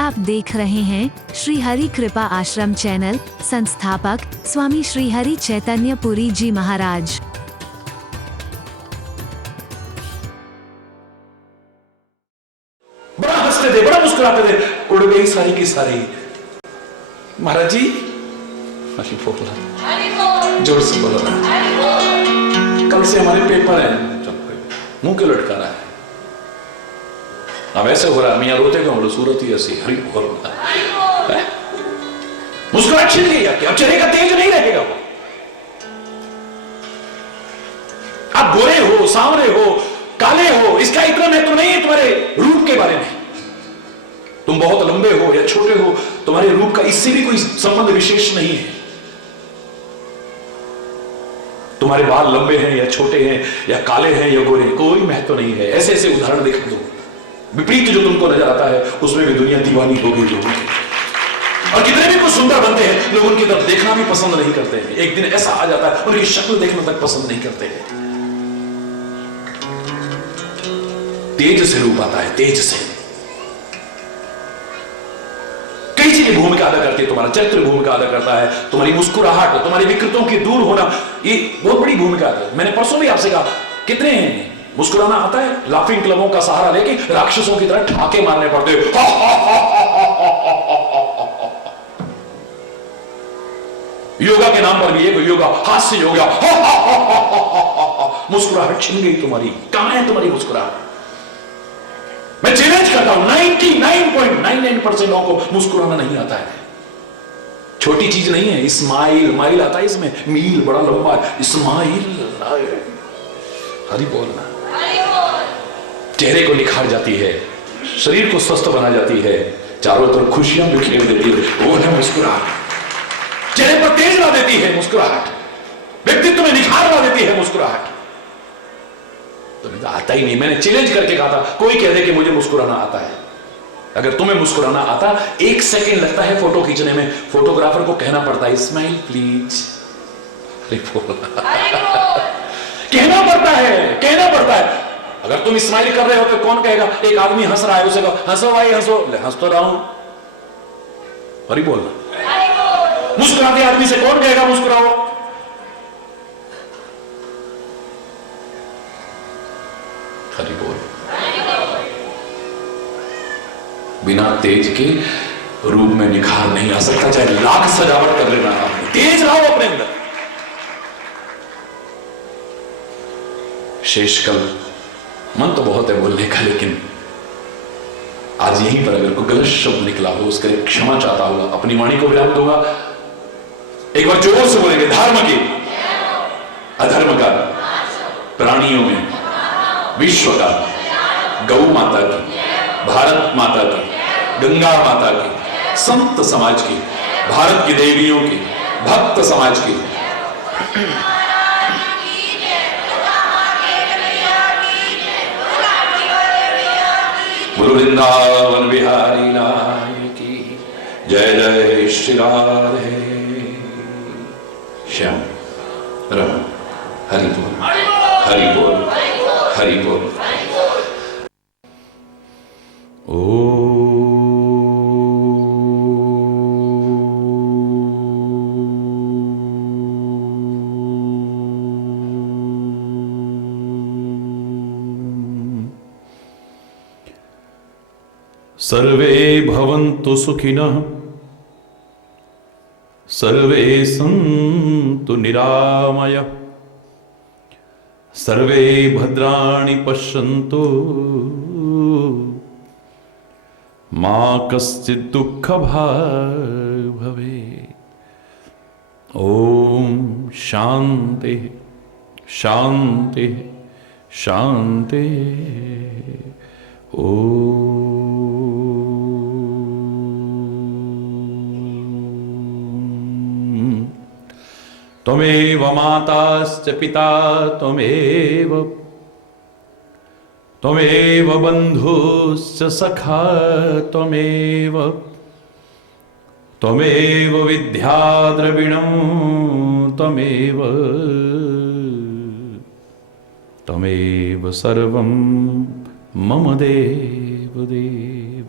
आप देख रहे हैं श्री हरि कृपा आश्रम चैनल। संस्थापक स्वामी श्री हरि चैतन्य पुरी जी महाराज। बड़ा हंसते थे, बड़ा मुस्कुराते थे। उड़ गई सारी की सारी। महाराज जी हरि बोल, जोर से बोलो। कल से हमारे पेपर हैं। मुंह क्यों लटका रहा है? अब ऐसे हो रहा है, मियां रोते क्यों? बोलो सूरत ही ऐसी। हरि बोल। मुस्कुराहट छिन गई आपकी, अब चेहरे का तेज नहीं रहेगा। वो आप गोरे हो, सांवरे हो, काले हो, इसका इतना महत्व नहीं है तुम्हारे रूप के बारे में। तुम बहुत लंबे हो या छोटे हो, तुम्हारे रूप का इससे भी कोई संबंध विशेष नहीं है। तुम्हारे बाल लंबे हैं या छोटे हैं या काले हैं या गोरे, कोई महत्व नहीं है। ऐसे ऐसे उदाहरण देख दो। विपरीत जो तुमको नजर आता है उसमें भी दुनिया दीवानी हो गई लोगों की। और कितने भी कुछ सुंदर बनते हैं, लोग उनकी तरफ देखना भी पसंद नहीं करते हैं। एक दिन ऐसा आ जाता है उनकी शक्ल देखना तक पसंद नहीं करते हैं। तेज से रूप आता है, तेज से। कई चीजें भूमिका अदा करती है। तुम्हारा चरित्र भूमिका अदा करता है, तुम्हारी मुस्कुराहट, तुम्हारी विकृतों की दूर होना, ये बहुत बड़ी भूमिका अदा है। मैंने परसों भी आपसे कहा, कितने मुस्कुराना आता है, लाफिंग क्लबों का सहारा लेके राक्षसों की तरह ठाके मारने पड़ते हैं। योगा के नाम पर भी एक योगा, हास्य योगा। मुस्कुराहट छिन गई तुम्हारी। कहां है तुम्हारी मुस्कुराहट? मैं चैलेंज करता हूं, 99.99% लोगों को मुस्कुराना नहीं आता है। छोटी चीज नहीं है। स्माइल, माइल आता है इसमें, मील बड़ा लंबा है। स्माइल, हरि बोलना। चेहरे को निखार जाती है, शरीर को स्वस्थ बना जाती है, चारों तरफ खुशियां बिखेर देती है। वो है मुस्कुराहट। चेहरे पर तेज ला देती है मुस्कुराहट, व्यक्तित्व में निखार ला देती है मुस्कुराहट। तुम्हें तो आता ही नहीं। मैंने चैलेंज करके कहा था, कोई कह दे कि मुझे मुस्कुराना आता है। अगर तुम्हें मुस्कुराना आता, 1 सेकंड लगता है फोटो खींचने में, फोटोग्राफर को कहना पड़ता है स्माइल प्लीज। कहना पड़ता है, कहना पड़ता है। अगर तुम स्माइल कर रहे हो तो कौन कहेगा? एक आदमी हंस रहा है, उसे कहो हंसो भाई हंसो। हंस तो रहा हूं। हरि बोलना। मुस्कुराते आदमी से कौन कहेगा मुस्कुराओ? हरि बोल। बिना तेज के रूप में निखार नहीं आ सकता, चाहे लाख सजावट कर लेना। तेज लाओ अपने अंदर। शेषकल मन तो बहुत है बोलने का, लेकिन आज यहीं पर अगर कोई गलत शब्द निकला हो उसके लिए क्षमा चाहता हुआ अपनी वाणी को विराम दूंगा। एक बार जोर से बोलेंगे, धर्म के अधर्म का, प्राणियों में विश्व का, गौ माता की, भारत माता की, गंगा माता की, संत समाज की, भारत की देवियों की, भक्त समाज की, गुरु वृंदावन बिहारी लाल की जय। जय श्री राधे श्याम रमन। हरि बोल, हरि बोल, हरि बोल। ओ सर्वे भवन्तु सुखिनः, सर्वे सन्तु निरामयः, सर्वे भद्राणि पश्यन्तु, मा कश्चित् दुःखभाग् भवेत्। ओम शांति शांति शांति। ओम त्वमेव माताश्च पिता त्वमेव, त्वमेव बन्धुश्च सखा त्वमेव, त्वमेव विद्या द्रविणं त्वमेव, त्वमेव सर्वं मम देव देव।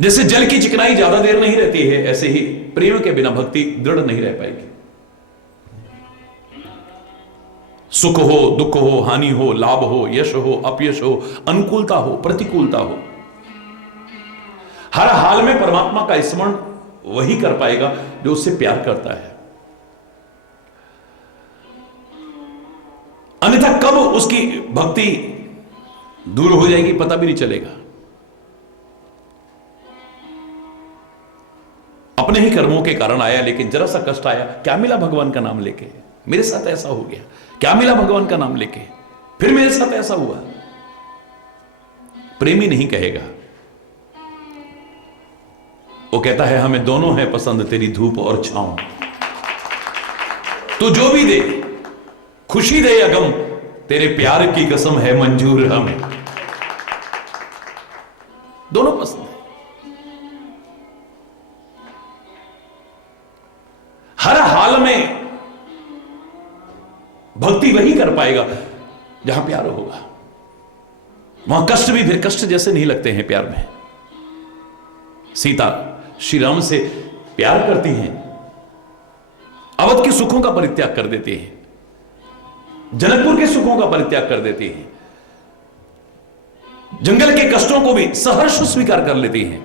जैसे जल की चिकनाई ज्यादा देर नहीं रहती है, ऐसे ही प्रेम के बिना भक्ति दृढ़ नहीं रह पाएगी। सुख हो, दुख हो, हानि हो, लाभ हो, यश हो, अपयश हो, अनुकूलता हो, प्रतिकूलता हो, हर हाल में परमात्मा का स्मरण वही कर पाएगा जो उससे प्यार करता है। अन्यथा कब उसकी भक्ति दूर हो जाएगी पता भी नहीं चलेगा। अपने ही कर्मों के कारण आया, लेकिन जरा सा कष्ट आया, क्या मिला भगवान का नाम लेके, मेरे साथ ऐसा हो गया, क्या मिला भगवान का नाम लेके, फिर मेरे साथ ऐसा हुआ। प्रेमी नहीं कहेगा, वो कहता है हमें दोनों है पसंद तेरी धूप और छांव, तू जो भी दे, खुशी दे या गम, तेरे प्यार की कसम है मंजूर हमें। दोनों पसंद है। हर हाल में भक्ति वही कर पाएगा जहां प्यार होगा। वहां कष्ट भी फिर कष्ट जैसे नहीं लगते हैं प्यार में। सीता श्री राम से प्यार करती हैं, अवध के सुखों का परित्याग कर देती हैं, जनकपुर के सुखों का परित्याग कर देती हैं, जंगल के कष्टों को भी सहर्ष स्वीकार कर लेती हैं।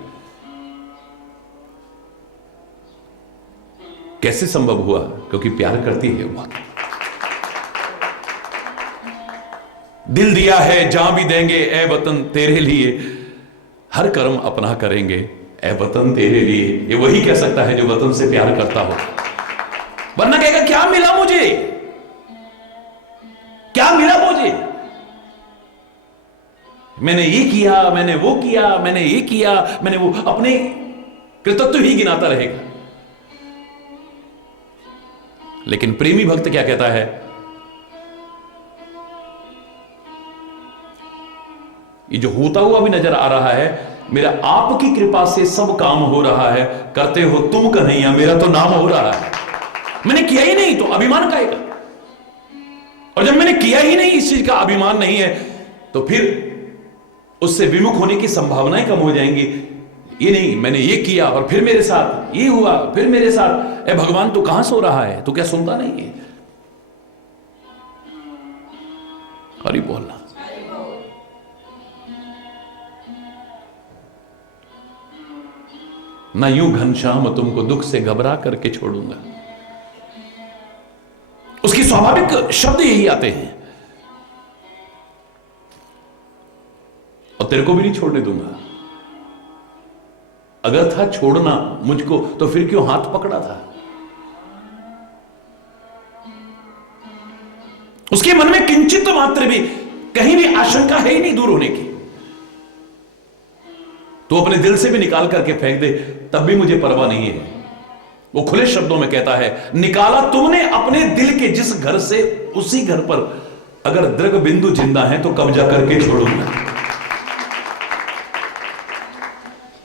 कैसे संभव हुआ? क्योंकि प्यार करती है वह। दिल दिया है जहां भी देंगे ए वतन तेरे लिए, हर कर्म अपना करेंगे ए वतन तेरे लिए। ये वही कह सकता है जो वतन से प्यार करता हो, वरना कहेगा क्या मिला मुझे, क्या मिला मुझे, मैंने ये किया, मैंने वो किया, मैंने ये किया, मैंने वो, अपने कृतत्व ही गिनाता रहेगा। लेकिन प्रेमी भक्त क्या कहता है? ये जो होता हुआ भी नजर आ रहा है, मेरा आपकी कृपा से सब काम हो रहा है, करते हो तुम कन्हैया, मेरा तो नाम हो रहा है। मैंने किया ही नहीं तो अभिमान काहेगा? और जब मैंने किया ही नहीं, इस चीज का अभिमान नहीं है, तो फिर उससे विमुख होने की संभावनाएं कम हो जाएंगी। ये नहीं मैंने ये किया और फिर मेरे साथ ये हुआ, फिर मेरे साथ, ए भगवान तू कहां सो रहा है, तू क्या सुनता नहीं है? हरि बोलना। ना यूं घनश्याम तुमको दुख से घबरा करके छोड़ूंगा। उसकी स्वाभाविक शब्द यही आते हैं, और तेरे को भी नहीं छोड़ने दूंगा। अगर था छोड़ना मुझको तो फिर क्यों हाथ पकड़ा था? उसके मन में किंचित मात्र भी कहीं भी आशंका है ही नहीं दूर होने की। तो अपने दिल से भी निकाल करके फेंक दे, तब भी मुझे परवाह नहीं है। वो खुले शब्दों में कहता है, निकाला तुमने अपने दिल के जिस घर से, उसी घर पर अगर दृग बिंदु जिंदा है तो कब्जा करके छोड़ूंगा।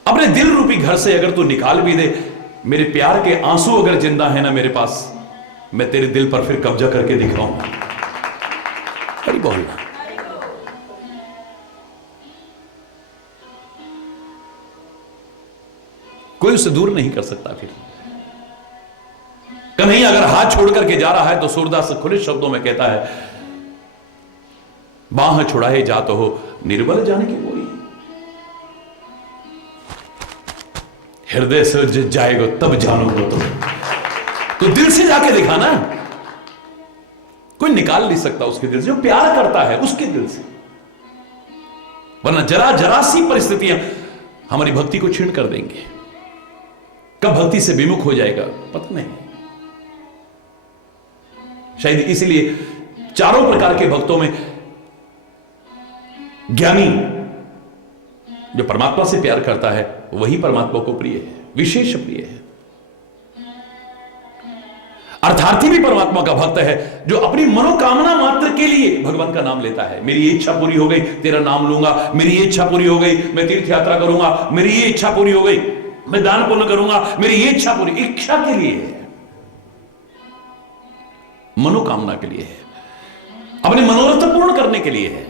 अपने दिल रूपी घर से अगर तू निकाल भी दे, मेरे प्यार के आंसू अगर जिंदा है ना मेरे पास, मैं तेरे दिल पर फिर कब्जा करके दिखाऊंगा। हरि बोलना। कोई उसे दूर नहीं कर सकता। फिर कन्हैया अगर हाथ छोड़ करके जा रहा है तो सूरदास खुले शब्दों में कहता है, बाह छुड़ाए जात हो निर्बल जाने की कोई, हृदय से जाएगा तब जानोगे तुम। तो दिल से जाके दिखा ना, कोई निकाल नहीं सकता उसके दिल से, जो प्यार करता है उसके दिल से। वरना जरा जरा सी परिस्थितियां हमारी भक्ति को छीन कर देंगे। कब भक्ति से विमुख हो जाएगा पता नहीं। शायद इसीलिए चारों प्रकार के भक्तों में ज्ञानी जो परमात्मा से प्यार करता है वही परमात्मा को प्रिय है, विशेष प्रिय है। अर्थार्थी भी परमात्मा का भक्त है जो अपनी मनोकामना मात्र के लिए भगवान का नाम लेता है। मेरी ये इच्छा पूरी हो गई, तेरा नाम लूंगा, मेरी ये इच्छा पूरी हो गई, मैं तीर्थ यात्रा करूंगा, मेरी ये इच्छा पूरी हो गई, मैं दान पुण्य करूंगा, मेरी ये इच्छा पूरी। इच्छा के लिए है, मनोकामना के लिए है, अपने मनोरथ पूर्ण करने के लिए है।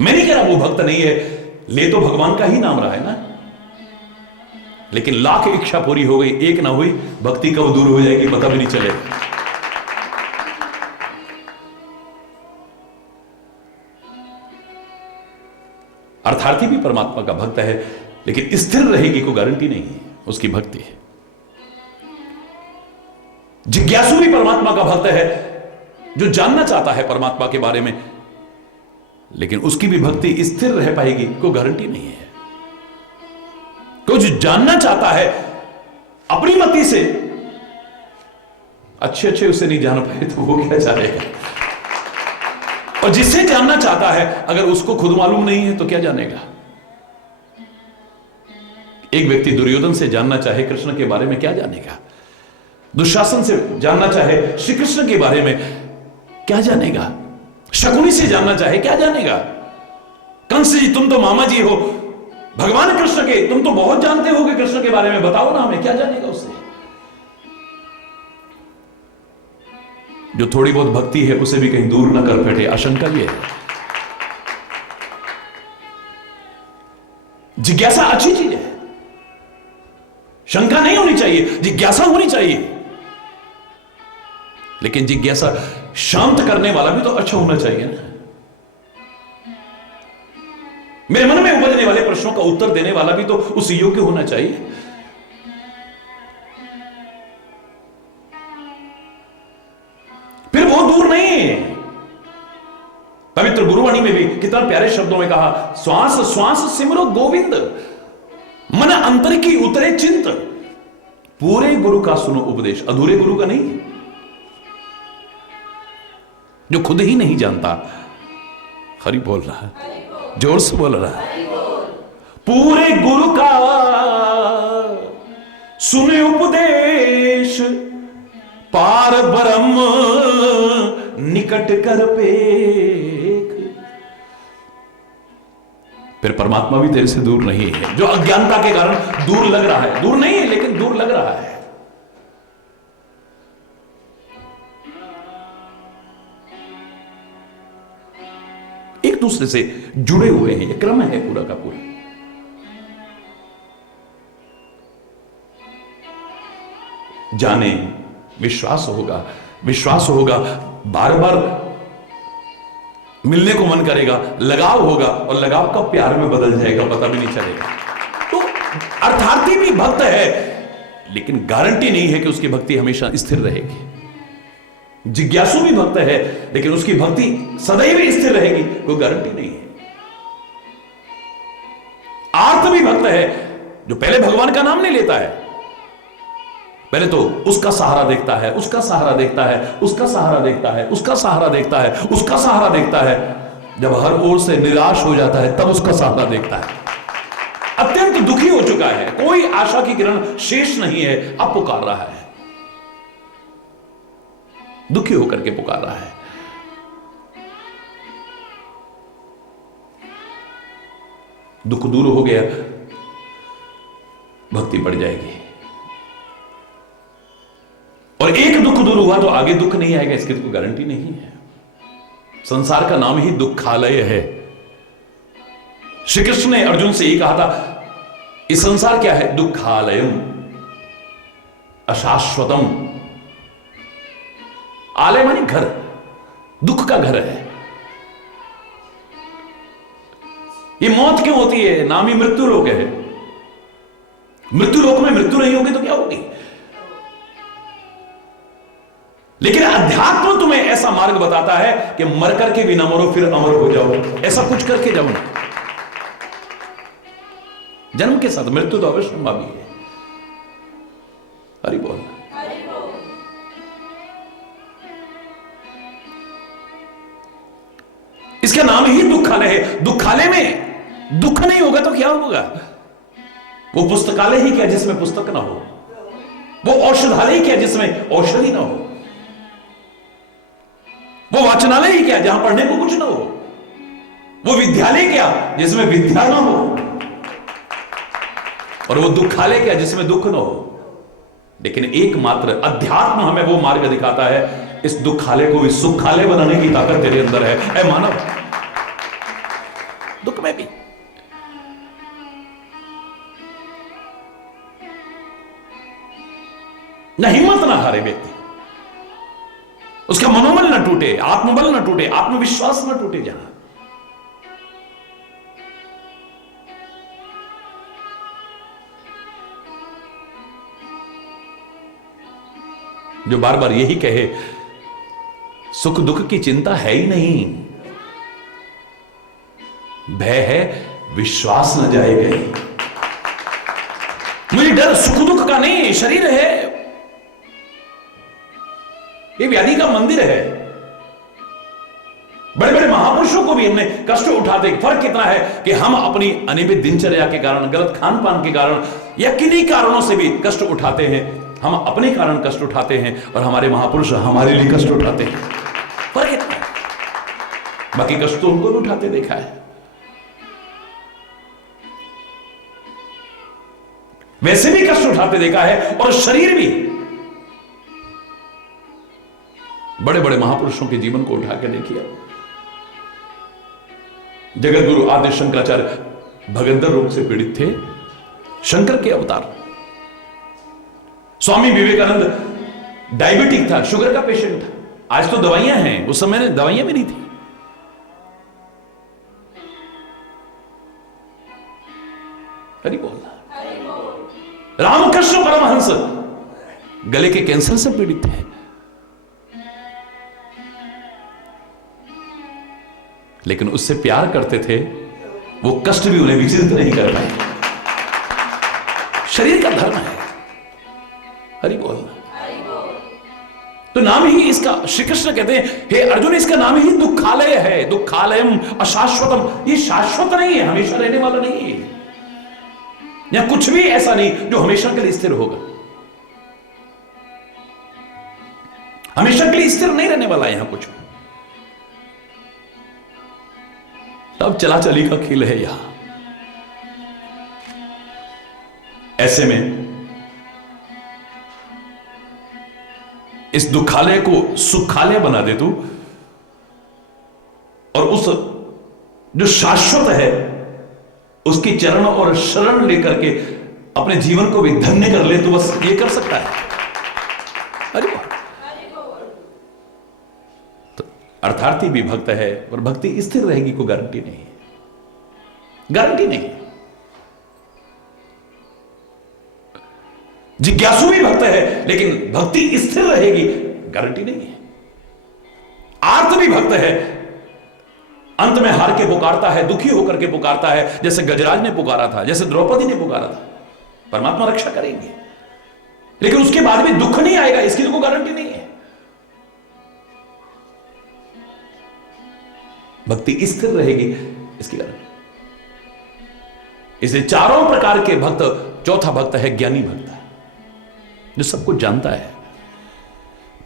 मैं नहीं कह रहा वो भक्त नहीं है, ले तो भगवान का ही नाम रहा है ना, लेकिन लाख इच्छा पूरी हो गई, एक ना हुई, भक्ति कब दूर हो जाएगी पता भी नहीं चलेगा। अर्थार्थी भी परमात्मा का भक्त है, लेकिन स्थिर रहेगी कोई गारंटी नहीं है उसकी भक्ति है। जिज्ञासु भी परमात्मा का भक्त है, जो जानना चाहता है परमात्मा के बारे में, लेकिन उसकी भी भक्ति स्थिर रह पाएगी कोई गारंटी नहीं है। कोई जो जानना चाहता है अपनी मति से, अच्छे उसे नहीं जान पाए तो वो क्या जानेगा, और जिससे जानना चाहता है अगर उसको खुद मालूम नहीं है तो क्या जानेगा। एक व्यक्ति दुर्योधन से जानना चाहे कृष्ण के बारे में, क्या जानेगा। दुशासन से जानना चाहे श्री कृष्ण के बारे में, क्या जानेगा। शकुनी से जानना चाहे, क्या जानेगा। कंस जी तुम तो मामा जी हो भगवान कृष्ण के, तुम तो बहुत जानते होगे कृष्ण के बारे में, बताओ ना हमें, क्या जानेगा उससे। जो थोड़ी बहुत भक्ति है उसे भी कहीं दूर ना कर बैठे, आशंका ये है। जिज्ञासा अच्छी चीज है, शंका नहीं होनी चाहिए, जिज्ञासा होनी चाहिए, लेकिन जिज्ञासा शांत करने वाला भी तो अच्छा होना चाहिए ना। मेरे मन में उपजने वाले प्रश्नों का उत्तर देने वाला भी तो उस योग्य होना चाहिए। फिर वो दूर नहीं है। पवित्र गुरुवाणी में भी कितना प्यारे शब्दों में कहा, श्वास श्वास सिमरो गोविंद, मन अंतर की उतरे चिंत, पूरे गुरु का सुनो उपदेश, अधूरे गुरु का नहीं, जो खुद ही नहीं जानता। हरि बोल रहा है, जोर से बोल रहा है। पूरे गुरु का सुने उपदेश, पार ब्रह्म निकट कर पेख। फिर परमात्मा भी तेरे से दूर नहीं है, जो अज्ञानता के कारण दूर लग रहा है, दूर नहीं है लेकिन दूर लग रहा है। एक दूसरे से जुड़े हुए हैं, ये क्रम है पूरा का पूरा। जाने, विश्वास होगा, विश्वास होगा, बार बार मिलने को मन करेगा, लगाव होगा, और लगाव का प्यार में बदल जाएगा, पता भी नहीं चलेगा। तो अर्थार्थी भी भक्त है, लेकिन गारंटी नहीं है कि उसकी भक्ति हमेशा स्थिर रहेगी। जिज्ञासु भी भक्त है, लेकिन उसकी भक्ति सदैव स्थिर रहेगी, कोई गारंटी नहीं है। आर्त भी भक्त है, जो पहले भगवान का नाम नहीं लेता है, पहले तो उसका सहारा देखता है, उसका सहारा देखता है, उसका सहारा देखता है, उसका सहारा देखता है, उसका सहारा देखता है। जब हर ओर से निराश हो जाता है तब उसका सहारा देखता है। अत्यंत दुखी हो चुका है, कोई आशा की किरण शेष नहीं है, अब पुकार रहा है, दुखी होकर के पुकार रहा है। दुख दूर हो गया, भक्ति बढ़ जाएगी। और एक दुख दूर हुआ तो आगे दुख नहीं आएगा, इसकी तो कोई गारंटी नहीं है। संसार का नाम ही दुखालय है। श्री कृष्ण ने अर्जुन से यही कहा था, इस संसार क्या है? दुखालयम अशाश्वतम। आलय मानी घर, दुख का घर है। ये मौत क्यों होती है? नाम ही मृत्यु लोक है। मृत्यु लोक में मृत्यु नहीं होगी तो क्या होगी? लेकिन अध्यात्म तुम्हें ऐसा मार्ग बताता है कि मर करके भी ना मरो, फिर अमर हो जाओ। ऐसा कुछ करके जाओ ना। जन्म के साथ मृत्यु तो अवश्य संभावी है। हरि बोल। इसका नाम ही दुखालय है। दुखालय में दुख नहीं होगा तो क्या होगा? वो पुस्तकालय ही क्या जिसमें पुस्तक ना हो, वो औषधालय क्या जिसमें औषधि ना हो, वो वाचनालय ही क्या जहां पढ़ने को कुछ ना हो, वो विद्यालय क्या जिसमें विद्या ना हो, और वो दुखालय क्या जिसमें दुख ना हो। लेकिन एकमात्र अध्यात्म हमें वो मार्ग दिखाता है, इस दुखालय को भी सुखालय बनाने की ताकत तेरे अंदर है। ऐ मानव, ना हारे व्यक्ति, उसका मनोबल ना टूटे, आत्मबल ना टूटे, आत्मविश्वास ना टूटे। जहां जो बार बार यही कहे सुख दुख की चिंता है ही नहीं, भय है विश्वास न जाए कहीं। मुझे डर सुख दुख का नहीं, शरीर है, ये व्याधि का मंदिर है। बड़े बड़े महापुरुषों को भी हमने कष्ट उठाते, फर्क कितना है कि हम अपनी अनियमित दिनचर्या के कारण, गलत खान पान के कारण या किन्हीं कारणों से भी कष्ट उठाते हैं। हम अपने कारण कष्ट उठाते हैं और हमारे महापुरुष हमारे लिए कष्ट उठाते हैं। फर्क इतना है, बाकी कष्ट तो उनको भी उठाते देखा है। वैसे भी कष्ट उठाते देखा है, और शरीर भी। बड़े बड़े महापुरुषों के जीवन को उठा के देखिए। जगत गुरु आदि शंकराचार्य भगंदर रोग से पीड़ित थे, शंकर के अवतार। स्वामी विवेकानंद डायबिटिक था, शुगर का पेशेंट था। आज तो दवाइयां हैं, उस समय दवाइयां भी नहीं थी। हरि बोल। रामकृष्ण परमहंस गले के कैंसर से पीड़ित थे, लेकिन उससे प्यार करते थे, वो कष्ट भी उन्हें विचलित नहीं कर पाए। शरीर का धर्म है। हरि बोल। तो नाम ही इसका, श्री कृष्ण कहते हैं हे अर्जुन, इसका नाम ही दुखालय है। दुखालयम अशाश्वतम, ये शाश्वत नहीं है, हमेशा रहने वाला नहीं है। या कुछ भी ऐसा नहीं जो हमेशा के लिए स्थिर होगा। हमेशा के लिए स्थिर नहीं रहने वाला है यहां कुछ। तब चला चली का खेल है यहां। ऐसे में इस दुखालय को सुखालय बना दे तू, और उस जो शाश्वत है उसकी चरण और शरण लेकर के अपने जीवन को भी धन्य कर ले, तो बस ये कर सकता है। अरे तो अर्थार्थी भी भक्त है, और भक्ति स्थिर रहेगी कोई गारंटी नहीं है, गारंटी नहीं है। जिज्ञासु भी भक्त है, लेकिन भक्ति स्थिर रहेगी गारंटी नहीं है। आर्त भी भक्त है, अंत में हार के पुकारता है, दुखी होकर के पुकारता है, जैसे गजराज ने पुकारा था, जैसे द्रौपदी ने पुकारा था। परमात्मा रक्षा करेंगे, लेकिन उसके बाद भी दुख नहीं आएगा, इसकी तो कोई गारंटी नहीं है। भक्ति स्थिर रहेगी, इसकी गारंटी। इसलिए चारों प्रकार के भक्त, चौथा भक्त है ज्ञानी भक्त, जो सब कुछ जानता है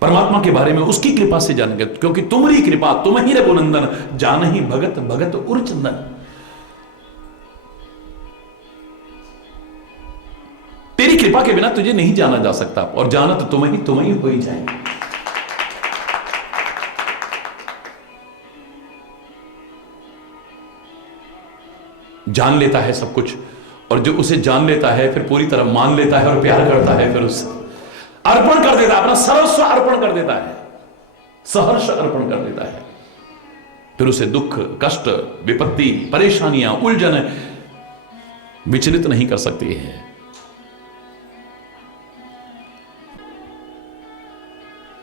परमात्मा के बारे में, उसकी कृपा से जानेंगे। क्योंकि तुम्हारी कृपा तुम ही रघुनंदन, जान ही भगत भगत उरचंदन। तेरी कृपा के बिना तुझे नहीं जाना जा सकता, और जाना तो तुम ही हो ही जाएगा। जान लेता है सब कुछ, और जो उसे जान लेता है फिर पूरी तरह मान लेता है और प्यार करता है, फिर उससे अर्पण कर देता है, अपना सर्वस्व अर्पण कर देता है, सहर्ष अर्पण कर देता है। फिर उसे दुख, कष्ट, विपत्ति, परेशानियां, उलझन विचलित नहीं कर सकती है।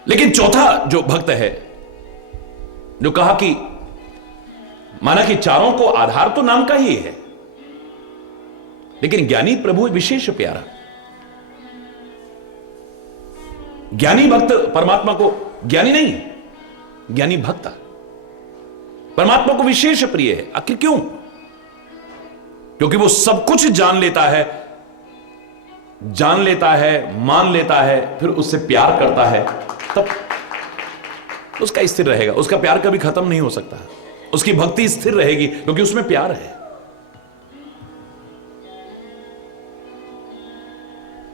लेकिन चौथा जो भक्त है, जो कहा कि माना कि चारों को आधार तो नाम का ही है, लेकिन ज्ञानी प्रभु विशेष प्यारा। ज्ञानी भक्त परमात्मा को, ज्ञानी नहीं, ज्ञानी भक्त परमात्मा को विशेष प्रिय है। आखिर क्यों? क्योंकि वो सब कुछ जान लेता है, मान लेता है, फिर उससे प्यार करता है, तब उसका स्थिर रहेगा। उसका प्यार कभी खत्म नहीं हो सकता, उसकी भक्ति स्थिर रहेगी, क्योंकि उसमें प्यार है।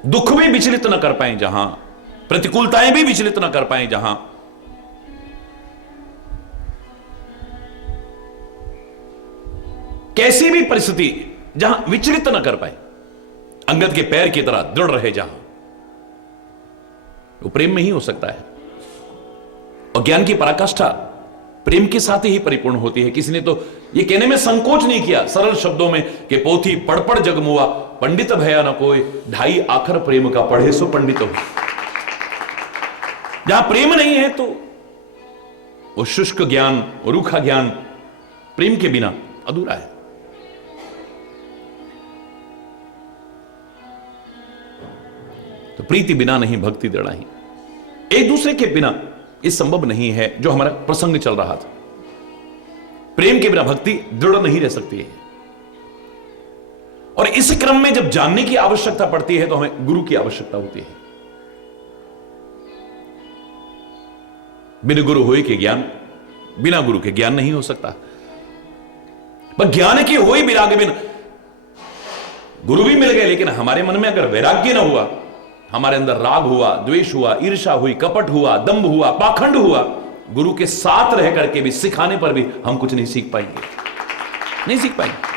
दुख भी विचलित न कर पाए जहां, प्रतिकूलताएं भी विचलित न कर पाए जहां, कैसी भी परिस्थिति जहां विचलित न कर पाए, अंगद के पैर की तरह दृढ़ रहे जहां, वो प्रेम में ही हो सकता है। और ज्ञान की पराकाष्ठा प्रेम के साथ ही परिपूर्ण होती है। किसी ने तो ये कहने में संकोच नहीं किया सरल शब्दों में कि पोथी पढ़ पढ़ जगमुआ, पंडित भया न कोई, ढाई आखर प्रेम का पढ़े सो पंडित हो। जहां प्रेम नहीं है तो वो शुष्क ज्ञान, रूखा ज्ञान प्रेम के बिना अधूरा है। तो प्रीति बिना नहीं भक्ति दृढ़ाही, एक दूसरे के बिना ये संभव नहीं है। जो हमारा प्रसंग चल रहा था, प्रेम के बिना भक्ति दृढ़ नहीं रह सकती है। और इस क्रम में जब जानने की आवश्यकता पड़ती है तो हमें गुरु की आवश्यकता होती है। बिन गुरु होए के ज्ञान, बिना गुरु के ज्ञान नहीं हो सकता। पर ज्ञान की होई विराग बिन, गुरु भी मिल गए लेकिन हमारे मन में अगर वैराग्य ना हुआ, हमारे अंदर राग हुआ, द्वेष हुआ, ईर्ष्या हुई, कपट हुआ, दंभ हुआ, पाखंड हुआ, गुरु के साथ रह करके भी, सिखाने पर भी हम कुछ नहीं सीख पाएंगे, नहीं सीख पाएंगे।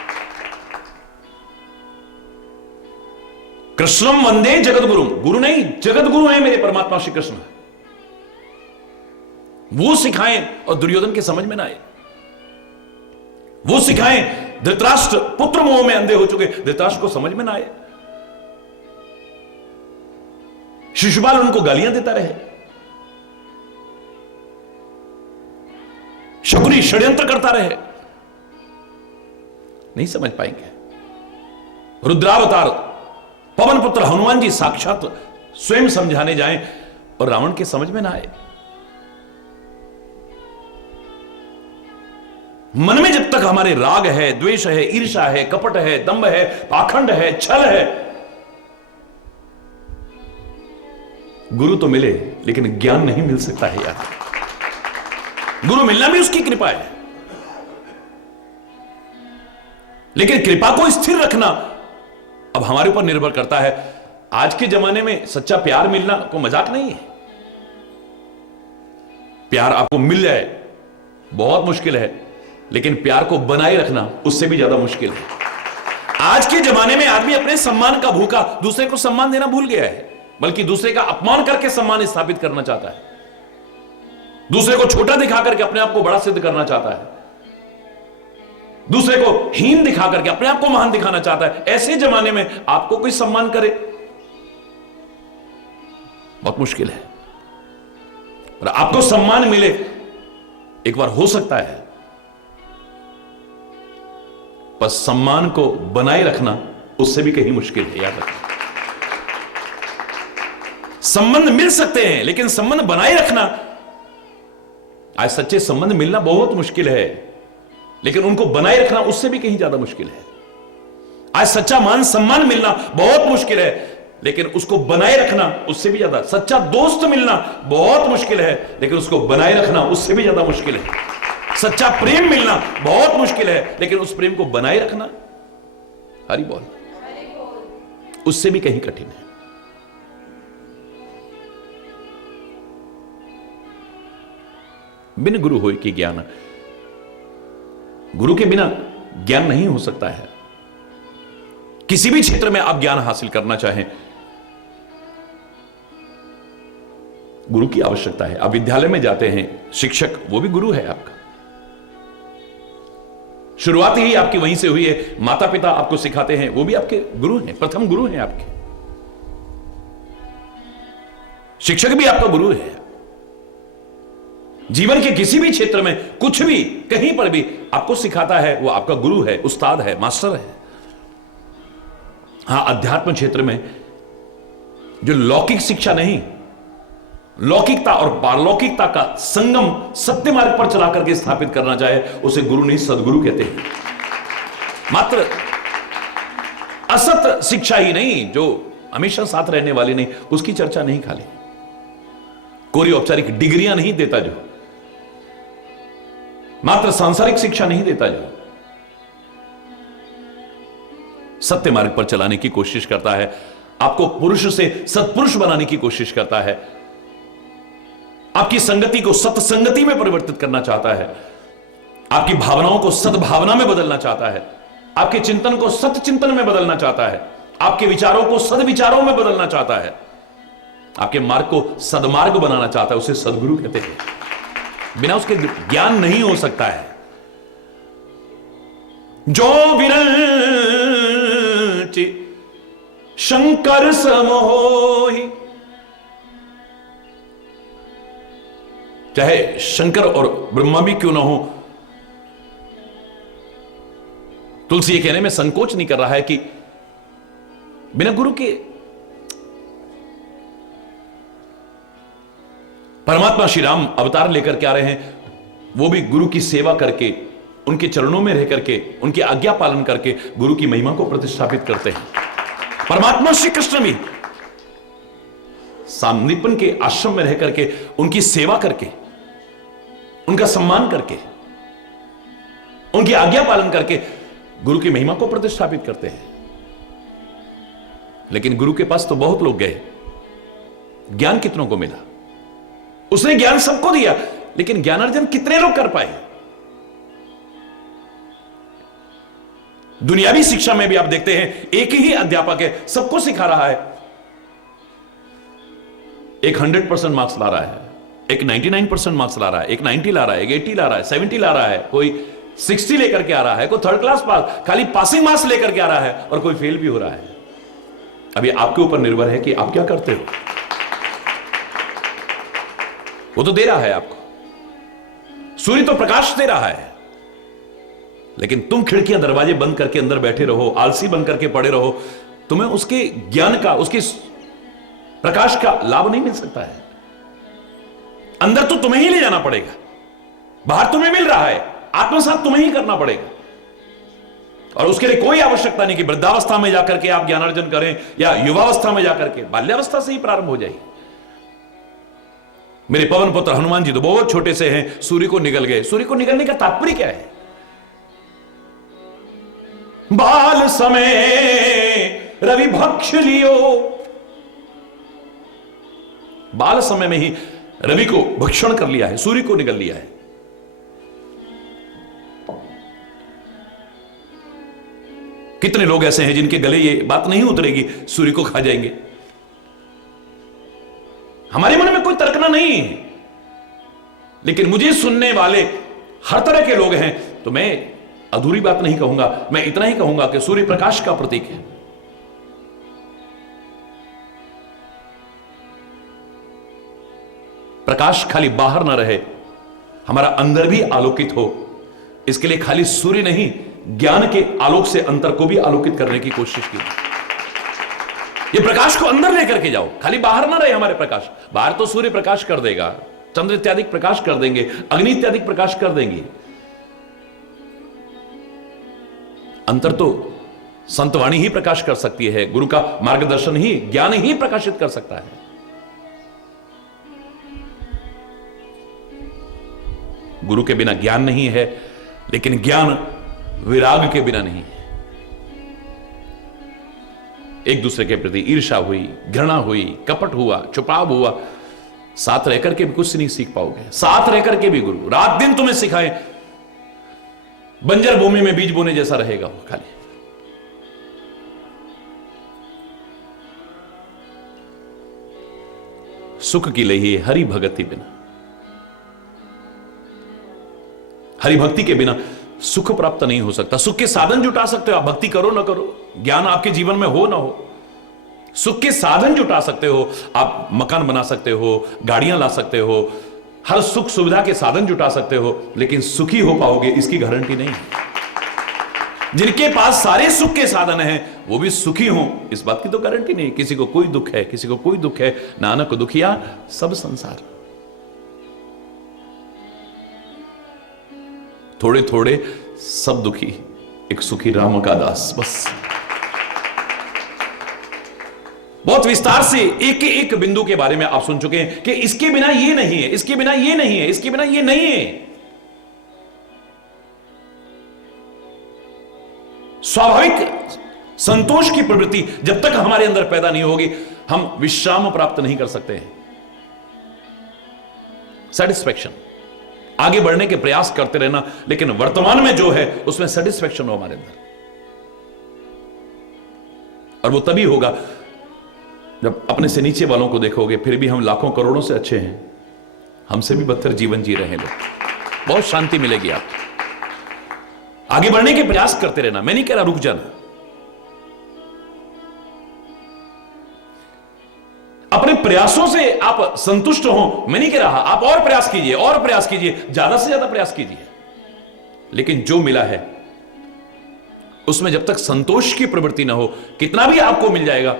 कृष्णम वंदे जगत गुरु, गुरु नहीं जगत गुरु है मेरे परमात्मा श्री कृष्ण। वो सिखाएं और दुर्योधन के समझ में ना आए। वो सिखाएं, धृतराष्ट्र पुत्र मोह में अंधे हो चुके, धृतराष्ट्र को समझ में ना आए। शिशुपाल उनको गालियां देता रहे, शकुनी षड्यंत्र करता रहे, नहीं समझ पाएंगे। रुद्रावतार पवन पुत्र हनुमान जी साक्षात स्वयं समझाने जाएं और रावण के समझ में ना आए। मन में जब तक हमारे राग है, द्वेष है, ईर्ष्या है, कपट है, दंभ है, पाखंड है, छल है, गुरु तो मिले लेकिन ज्ञान नहीं मिल सकता है यार। गुरु मिलना भी उसकी कृपा है, लेकिन कृपा को स्थिर रखना अब हमारे ऊपर निर्भर करता है। आज के जमाने में सच्चा प्यार मिलना कोई मजाक नहीं है। प्यार आपको मिल जाए बहुत मुश्किल है, लेकिन प्यार को बनाए रखना उससे भी ज्यादा मुश्किल है। आज के जमाने में आदमी अपने सम्मान का भूखा, दूसरे को सम्मान देना भूल गया है, बल्कि दूसरे का अपमान करके सम्मान स्थापित करना चाहता है, दूसरे को छोटा दिखा करके अपने आप को बड़ा सिद्ध करना चाहता है, दूसरे को हीन दिखा करके अपने आप को महान दिखाना चाहता है। ऐसे जमाने में आपको कोई सम्मान करे बहुत मुश्किल है। और आपको सम्मान मिले एक बार हो सकता है, पर सम्मान को बनाए रखना उससे भी कहीं मुश्किल है। याद रखना, संबंध मिल सकते हैं लेकिन संबंध बनाए रखना, आज सच्चे संबंध मिलना बहुत मुश्किल है, लेकिन उनको बनाए रखना उससे भी कहीं ज्यादा मुश्किल है। आज सच्चा मान सम्मान मिलना बहुत मुश्किल है, लेकिन उसको बनाए रखना उससे भी ज्यादा। सच्चा दोस्त मिलना बहुत मुश्किल है, लेकिन उसको बनाए रखना उससे भी ज्यादा मुश्किल है। सच्चा प्रेम मिलना बहुत मुश्किल है, लेकिन उस प्रेम को बनाए रखना, हरि बोल, उससे भी कहीं कठिन है। बिन गुरु होय कि ज्ञान, गुरु के बिना ज्ञान नहीं हो सकता है। किसी भी क्षेत्र में आप ज्ञान हासिल करना चाहें, गुरु की आवश्यकता है। आप विद्यालय में जाते हैं, शिक्षक वो भी गुरु है आपका, शुरुआत ही आपकी वहीं से हुई है। माता पिता आपको सिखाते हैं, वो भी आपके गुरु हैं, प्रथम गुरु हैं आपके। शिक्षक भी आपका गुरु है। जीवन के किसी भी क्षेत्र में कुछ भी कहीं पर भी आपको सिखाता है, वो आपका गुरु है, उस्ताद है, मास्टर है। हां, अध्यात्म क्षेत्र में जो लौकिक शिक्षा नहीं, लौकिकता और पारलौकिकता का संगम सत्य मार्ग पर चला करके स्थापित करना चाहे, उसे गुरु नहीं सदगुरु कहते हैं। मात्र असत शिक्षा ही नहीं, जो हमेशा साथ रहने वाली नहीं, उसकी चर्चा नहीं खाली। कोई औपचारिक डिग्रियां नहीं देता, जो मात्र सांसारिक शिक्षा नहीं देता, जो सत्य मार्ग पर चलाने की कोशिश करता है, आपको पुरुष से सत्पुरुष बनाने की कोशिश करता है, आपकी संगति को सत्संगति में परिवर्तित करना चाहता है, आपकी भावनाओं को सद्भावना में बदलना चाहता है, आपके चिंतन को सत चिंतन में बदलना चाहता है, आपके विचारों को सदविचारों में बदलना चाहता है, आपके मार्ग को सदमार्ग बनाना चाहता है, उसे सदगुरु कहते हैं। बिना उसके ज्ञान नहीं हो सकता है। जो विरंचि शंकर समोहि, चाहे शंकर और ब्रह्मा भी क्यों ना हो, तुलसी ये कहने में संकोच नहीं कर रहा है कि बिना गुरु के परमात्मा श्री राम अवतार लेकर के आ रहे हैं, वो भी गुरु की सेवा करके, उनके चरणों में रह करके, उनकी आज्ञा पालन करके गुरु की महिमा को प्रतिष्ठापित करते हैं। परमात्मा श्री कृष्ण भी सांदीपन के आश्रम में रह करके, उनकी सेवा करके, उनका सम्मान करके, उनकी आज्ञा पालन करके गुरु की महिमा को प्रतिष्ठापित करते हैं। लेकिन गुरु के पास तो बहुत लोग गए, ज्ञान कितनों को मिला? उसने ज्ञान सबको दिया, लेकिन ज्ञानार्जन कितने लोग कर पाए? दुनियावी शिक्षा में भी आप देखते हैं, एक ही अध्यापक है, सबको सिखा रहा है। एक 100% मार्क्स ला रहा है, एक 99% मार्क्स ला रहा है, एक 90 ला रहा है, एक 80 ला रहा है, 70 ला रहा है, कोई 60 लेकर के आ रहा है, कोई थर्ड क्लास पास, खाली पासिंग मार्क्स लेकर के आ रहा है, और कोई फेल भी हो रहा है। अभी आपके ऊपर निर्भर है कि आप क्या करते हो। वो तो दे रहा है आपको, सूर्य तो प्रकाश दे रहा है, लेकिन तुम खिड़कियां दरवाजे बंद करके अंदर बैठे रहो, आलसी बन करके पड़े रहो, तुम्हें उसके ज्ञान का, उसके प्रकाश का लाभ नहीं मिल सकता है। अंदर तो तुम्हें ही ले जाना पड़ेगा, बाहर तुम्हें मिल रहा है, आत्मसात तुम्हें ही करना पड़ेगा। और उसके लिए कोई आवश्यकता नहीं कि वृद्धावस्था में जाकर के आप ज्ञानार्जन करें या युवावस्था में जाकर के, बाल्यावस्था से ही प्रारंभ हो जाएगी। मेरे पवन पुत्र हनुमान जी तो बहुत छोटे से हैं, सूर्य को निगल गए। सूर्य को निगलने का तात्पर्य क्या है? बाल समय रवि भक्ष लियो, बाल समय में ही रवि को भक्षण कर लिया है, सूर्य को निगल लिया है। कितने लोग ऐसे हैं जिनके गले ये बात नहीं उतरेगी, सूर्य को खा जाएंगे। हमारे मन में कोई तर्कना नहीं है, लेकिन मुझे सुनने वाले हर तरह के लोग हैं, तो मैं अधूरी बात नहीं कहूंगा, मैं इतना ही कहूंगा कि सूर्य प्रकाश का प्रतीक है। प्रकाश खाली बाहर ना रहे, हमारा अंदर भी आलोकित हो, इसके लिए खाली सूर्य नहीं, ज्ञान के आलोक से अंतर को भी आलोकित करने की कोशिश की। ये प्रकाश को अंदर लेकर के जाओ, खाली बाहर ना रहे हमारे प्रकाश। बाहर तो सूर्य प्रकाश कर देगा, चंद्र इत्यादि प्रकाश कर देंगे, अग्नि इत्यादि प्रकाश कर देंगे, अंतर तो संतवाणी ही प्रकाश कर सकती है, गुरु का मार्गदर्शन ही, ज्ञान ही प्रकाशित कर सकता है। गुरु के बिना ज्ञान नहीं है, लेकिन ज्ञान विराग के बिना नहीं है। एक दूसरे के प्रति ईर्ष्या हुई, घृणा हुई, कपट हुआ, छुपाव हुआ, साथ रहकर के भी कुछ नहीं सीख पाओगे। साथ रहकर के भी गुरु रात दिन तुम्हें सिखाए, बंजर भूमि में बीज बोने जैसा रहेगा वो खाली। सुख की लही हरि भगति बिना, हरि भक्ति के बिना सुख प्राप्त नहीं हो सकता। सुख के साधन जुटा सकते हो आप, भक्ति करो ना करो, ज्ञान आपके जीवन में हो ना हो, सुख के साधन जुटा सकते हो आप। मकान बना सकते हो, गाड़ियां ला सकते हो, हर सुख सुविधा के साधन जुटा सकते हो, लेकिन सुखी हो पाओगे इसकी गारंटी नहीं है। जिनके पास सारे सुख के साधन हैं वो भी सुखी हों, इस बात की तो गारंटी नहीं। किसी को कोई दुख है, किसी को कोई दुख है, नानक दुखिया सब संसार। थोड़े थोड़े सब दुखी, एक सुखी राम का दास। बस बहुत विस्तार से एक एक बिंदु के बारे में आप सुन चुके हैं कि इसके बिना ये नहीं है, इसके बिना ये नहीं है, इसके बिना ये नहीं है। स्वाभाविक संतोष की प्रवृत्ति जब तक हमारे अंदर पैदा नहीं होगी, हम विश्राम प्राप्त नहीं कर सकते हैं। सेटिस्फैक्शन, आगे बढ़ने के प्रयास करते रहना, लेकिन वर्तमान में जो है उसमें सेटिस्फैक्शन हो हमारे अंदर। और वो तभी होगा जब अपने से नीचे वालों को देखोगे फिर भी हम लाखों करोड़ों से अच्छे हैं, हमसे भी बदतर जीवन जी रहे हैं लोग, बहुत शांति मिलेगी आपको। आगे बढ़ने के प्रयास करते रहना, मैं नहीं कह रहा रुक जाना। अपने प्रयासों से आप संतुष्ट हो, मैं नहीं कह रहा, आप और प्रयास कीजिए, और प्रयास कीजिए, ज्यादा से ज्यादा प्रयास कीजिए, लेकिन जो मिला है उसमें जब तक संतोष की प्रवृत्ति ना हो, कितना भी आपको मिल जाएगा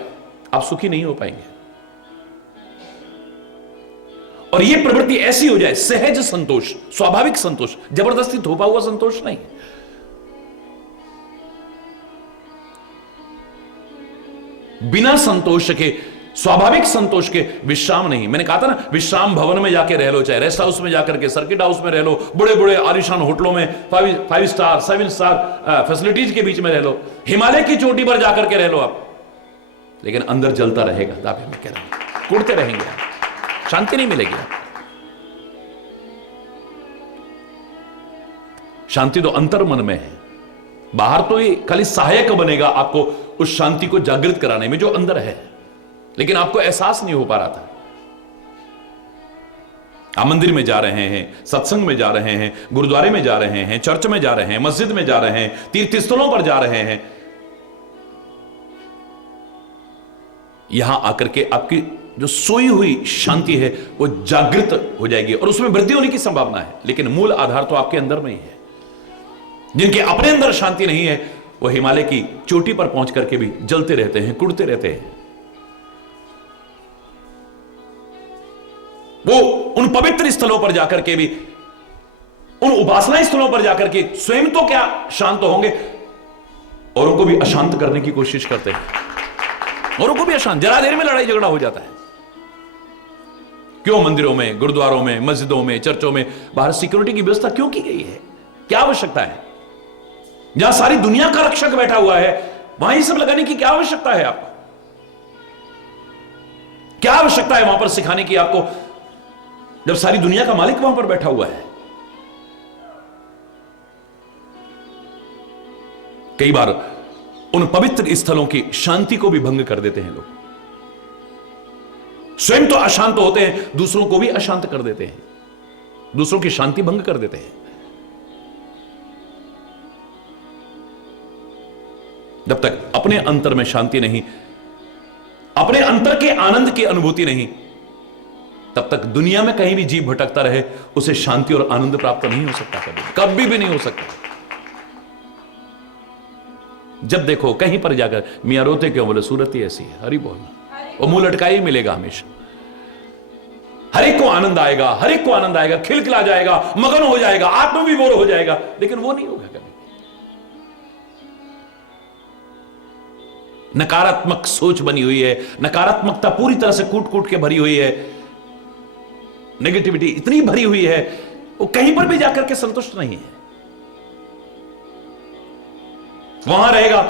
आप सुखी नहीं हो पाएंगे। और यह प्रवृत्ति ऐसी हो जाए, सहज संतोष, स्वाभाविक संतोष, जबरदस्ती थोपा हुआ संतोष नहीं। बिना संतोष के, स्वाभाविक संतोष के, विश्राम नहीं। मैंने कहा था ना, विश्राम भवन में जाके रह लो, चाहे रेस्ट हाउस में जाकर के, सर्किट हाउस में रह लो, बड़े बड़े आलीशान होटलों में, 5 स्टार 7 स्टार फैसिलिटीज के बीच में रह लो, हिमालय की चोटी पर जाकर के रह लो आप, लेकिन अंदर जलता रहेगा, दावे में कह रहा हूं, कुड़ते रहेंगे आप, शांति नहीं मिलेगी आप। शांति तो अंतर मन में है, बाहर तो ये खाली सहायक बनेगा आपको उस शांति को जागृत कराने में जो अंदर है, लेकिन आपको एहसास नहीं हो पा रहा था। आप मंदिर में जा रहे हैं, सत्संग में जा रहे हैं, गुरुद्वारे में जा रहे हैं, चर्च में जा रहे हैं, मस्जिद में जा रहे हैं, तीर्थ स्थलों पर जा रहे हैं, यहां आकर के आपकी जो सोई हुई शांति है वो जागृत हो जाएगी और उसमें वृद्धि होने की संभावना है, लेकिन मूल आधार तो आपके अंदर में ही है। जिनके अपने अंदर शांति नहीं है वो हिमालय की चोटी पर पहुंच करके भी जलते रहते हैं, कुड़ते रहते हैं। वो उन पवित्र स्थलों पर जाकर के भी, उन उपासना स्थलों पर जाकर के स्वयं तो क्या शांत होंगे, औरों को भी अशांत करने की कोशिश करते हैं, औरों को भी अशांत। जरा देर में लड़ाई झगड़ा हो जाता है। क्यों मंदिरों में, गुरुद्वारों में, मस्जिदों में, चर्चों में बाहर सिक्योरिटी की व्यवस्था क्यों की गई है? क्या आवश्यकता है? जहां सारी दुनिया का रक्षक बैठा हुआ है वहां ये सब लगाने की क्या आवश्यकता है आपको? क्या आवश्यकता है वहां पर सिखाने की आपको, जब सारी दुनिया का मालिक वहां पर बैठा हुआ है? कई बार उन पवित्र स्थलों की शांति को भी भंग कर देते हैं लोग। स्वयं तो अशांत होते हैं, दूसरों को भी अशांत कर देते हैं, दूसरों की शांति भंग कर देते हैं। जब तक अपने अंतर में शांति नहीं, अपने अंतर के आनंद की अनुभूति नहीं, तब तक दुनिया में कहीं भी जीव भटकता रहे उसे शांति और आनंद प्राप्त नहीं हो सकता, कभी भी नहीं हो सकता। जब देखो कहीं पर जाकर मियां रोते क्यों? बोले सूरत ही ऐसी है, हरि बोलना, वो मुंह लटका ही मिलेगा हमेशा। हर एक को आनंद आएगा, हर एक को आनंद आएगा, खिलखिला जाएगा, मगन हो जाएगा, आत्मविभोर हो जाएगा, लेकिन वो नहीं होगा कभी। नकारात्मक सोच बनी हुई है, नकारात्मकता पूरी तरह से कूट कूट के भरी हुई है, नेगेटिविटी इतनी भरी हुई है, वो कहीं पर भी जाकर के संतुष्ट नहीं है। वहां रहेगा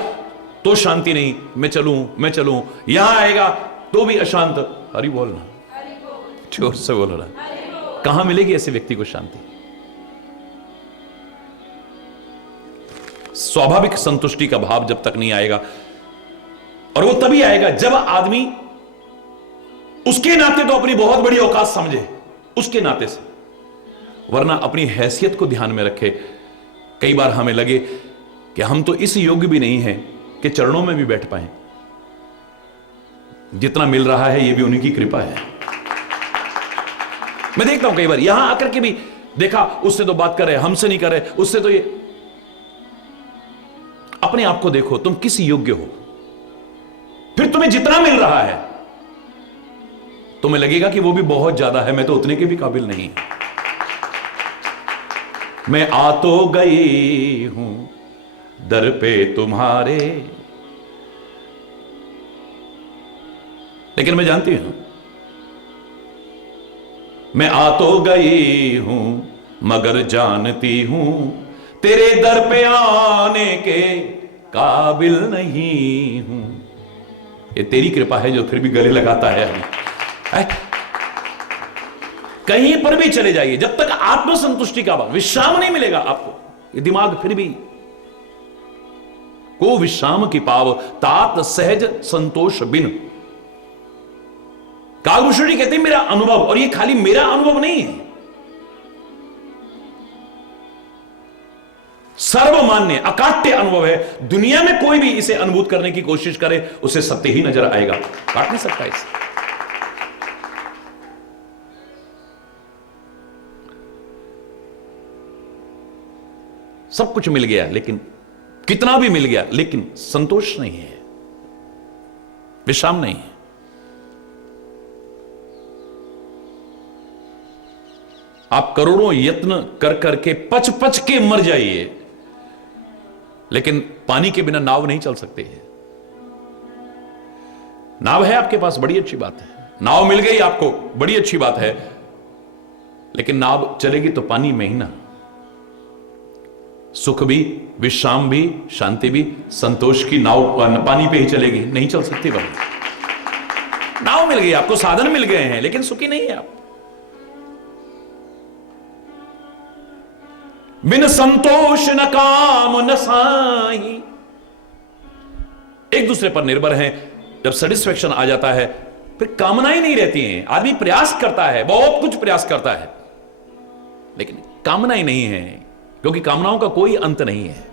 तो शांति नहीं, मैं चलूं, यहां आएगा तो भी अशांत। हरि बोलना, जोर से बोलना। कहां मिलेगी ऐसे व्यक्ति को शांति? स्वाभाविक संतुष्टि का भाव जब तक नहीं आएगा, और वो तभी आएगा जब आदमी उसके नाते तो अपनी बहुत बड़ी औकात समझे, उसके नाते से, वरना अपनी हैसियत को ध्यान में रखे। कई बार हमें लगे कि हम तो इस योग्य भी नहीं हैं कि चरणों में भी बैठ पाए। जितना मिल रहा है ये भी उन्हीं की कृपा है। मैं देखता हूं कई बार यहां आकर के भी देखा, उससे तो बात कर रहे, हमसे नहीं कर रहे, उससे तो ये। अपने आप को देखो, तुम किस योग्य हो, फिर तुम्हें जितना मिल रहा है तुम्हें लगेगा कि वो भी बहुत ज्यादा है, मैं तो उतने के भी काबिल नहीं। मैं आ तो गई हूं दर पे तुम्हारे, लेकिन मैं जानती हूं, मैं आ तो गई हूं मगर जानती हूं तेरे दर पे आने के काबिल नहीं हूं। ये तेरी कृपा है जो फिर भी गले लगाता है अभी। कहीं पर भी चले जाइए, जब तक आत्मसंतुष्टि का भाव, विश्राम नहीं मिलेगा आपको, ये दिमाग फिर भी को विश्राम की पाव तात सहज संतोष बिन। काकभूषण जी कहते हैं मेरा अनुभव, और ये खाली मेरा अनुभव नहीं है, सर्वमान्य अकाट्य अनुभव है। दुनिया में कोई भी इसे अनुभूत करने की कोशिश करे उसे सत्य ही नजर आएगा, काट नहीं सकता इसे। सब कुछ मिल गया, लेकिन कितना भी मिल गया, लेकिन संतोष नहीं है, विश्राम नहीं है। आप करोड़ों यत्न कर करके पच पच के मर जाइए, लेकिन पानी के बिना नाव नहीं चल सकती है। नाव है आपके पास, बड़ी अच्छी बात है, नाव मिल गई आपको, बड़ी अच्छी बात है, लेकिन नाव चलेगी तो पानी में ही ना। सुख भी, विश्राम भी, शांति भी, संतोष की नाव पानी पे ही चलेगी, नहीं चल सकती बनी। नाव मिल गई आपको, साधन मिल गए हैं, लेकिन सुखी नहीं है आप। बिन संतोष न काम न साई, एक दूसरे पर निर्भर हैं। जब सेटिस्फेक्शन आ जाता है फिर कामनाएं नहीं रहती हैं। आदमी प्रयास करता है, बहुत कुछ प्रयास करता है, लेकिन कामनाएं नहीं है, क्योंकि कामनाओं का कोई अंत नहीं है,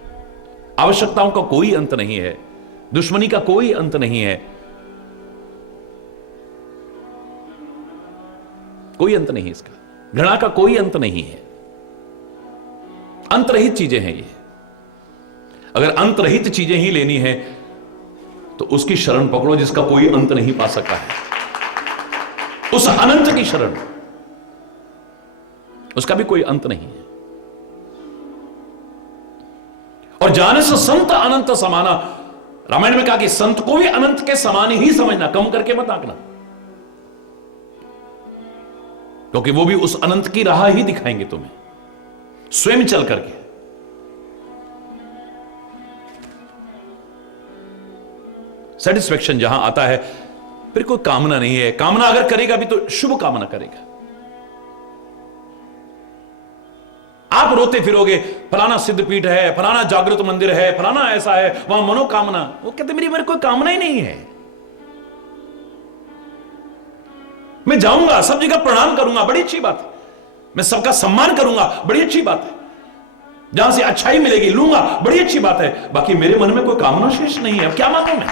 आवश्यकताओं का कोई अंत नहीं है, दुश्मनी का कोई अंत नहीं है, कोई अंत नहीं है इसका, घृणा का कोई अंत नहीं है। अंतरहित चीजें हैं ये। अगर अंतरहित चीजें ही लेनी है तो उसकी शरण पकड़ो जिसका कोई अंत नहीं पा सका है, उस अनंत की शरण, उसका भी कोई अंत नहीं है। और जानस संत अनंत समाना, रामायण में कहा कि संत को भी अनंत के समान ही समझना, कम करके मत आंकना, क्योंकि वो भी उस अनंत की राह ही दिखाएंगे तुम्हें, स्वयं चल करके। सेटिस्फेक्शन जहां आता है फिर कोई कामना नहीं है। कामना अगर करेगा भी तो शुभ कामना करेगा। आप रोते फिरोगे फलाना सिद्धपीठ है, फलाना जागृत मंदिर है, फलाना ऐसा है, वहां मनोकामना, वो कहते मेरी कोई कामना ही नहीं है। मैं जाऊंगा, सब जगह प्रणाम करूंगा, बड़ी अच्छी बात है, मैं सबका सम्मान करूंगा, बड़ी अच्छी बात है, जहां से अच्छाई मिलेगी लूंगा, बड़ी अच्छी बात है, बाकी मेरे मन में कोई कामना शेष नहीं है। अब क्या मांगू मैं?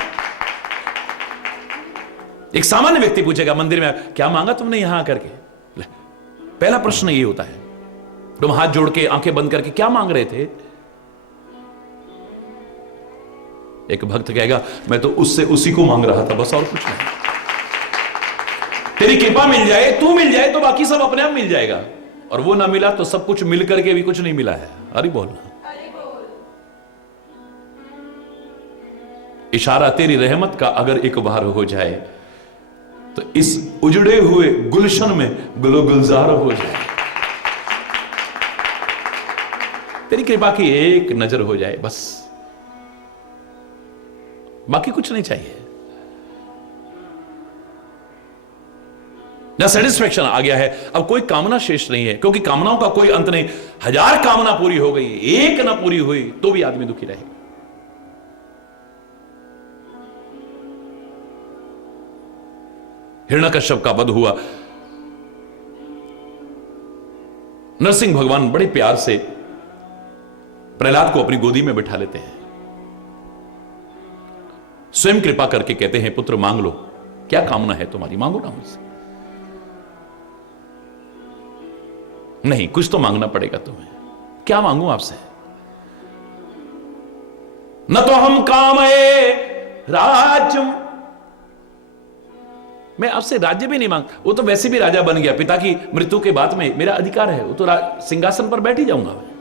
एक सामान्य व्यक्ति पूछेगा मंदिर में, क्या मांगा तुमने यहां आकर के? पहला प्रश्न ये होता है, तुम हाथ जोड़ के आंखें बंद करके क्या मांग रहे थे? एक भक्त कहेगा, मैं तो उससे उसी को मांग रहा था, बस और कुछ नहीं। तेरी कृपा मिल जाए, तू मिल जाए तो बाकी सब अपने आप मिल जाएगा, और वो ना मिला तो सब कुछ मिल करके भी कुछ नहीं मिला है। अरे बोलना, इशारा तेरी रहमत का अगर एक बार हो जाए तो इस उजड़े हुए गुलशन में गुलो गुलजार हो जाए। तेरी कृपा की एक नजर हो जाए, बस बाकी कुछ नहीं चाहिए। ना सेटिस्फेक्शन आ गया है, अब कोई कामना शेष नहीं है, क्योंकि कामनाओं का कोई अंत नहीं। 1000 कामना पूरी हो गई, एक ना पूरी हुई तो भी आदमी दुखी रहेगा। हिरण्यकश्यप का वध हुआ, नरसिंह भगवान बड़े प्यार से प्रहलाद को अपनी गोदी में बिठा लेते हैं, स्वयं कृपा करके कहते हैं, पुत्र मांग लो, क्या कामना है तुम्हारी, मांगो ना मुझसे। नहीं, कुछ तो मांगना पड़ेगा तुम्हें। क्या मांगू आपसे? न तो हम कामये राज्यम, मैं आपसे राज्य भी नहीं मांग, वो तो वैसे भी राजा बन गया, पिता की मृत्यु के बाद में मेरा अधिकार है, वो तो सिंहासन पर बैठ ही जाऊंगा मैं।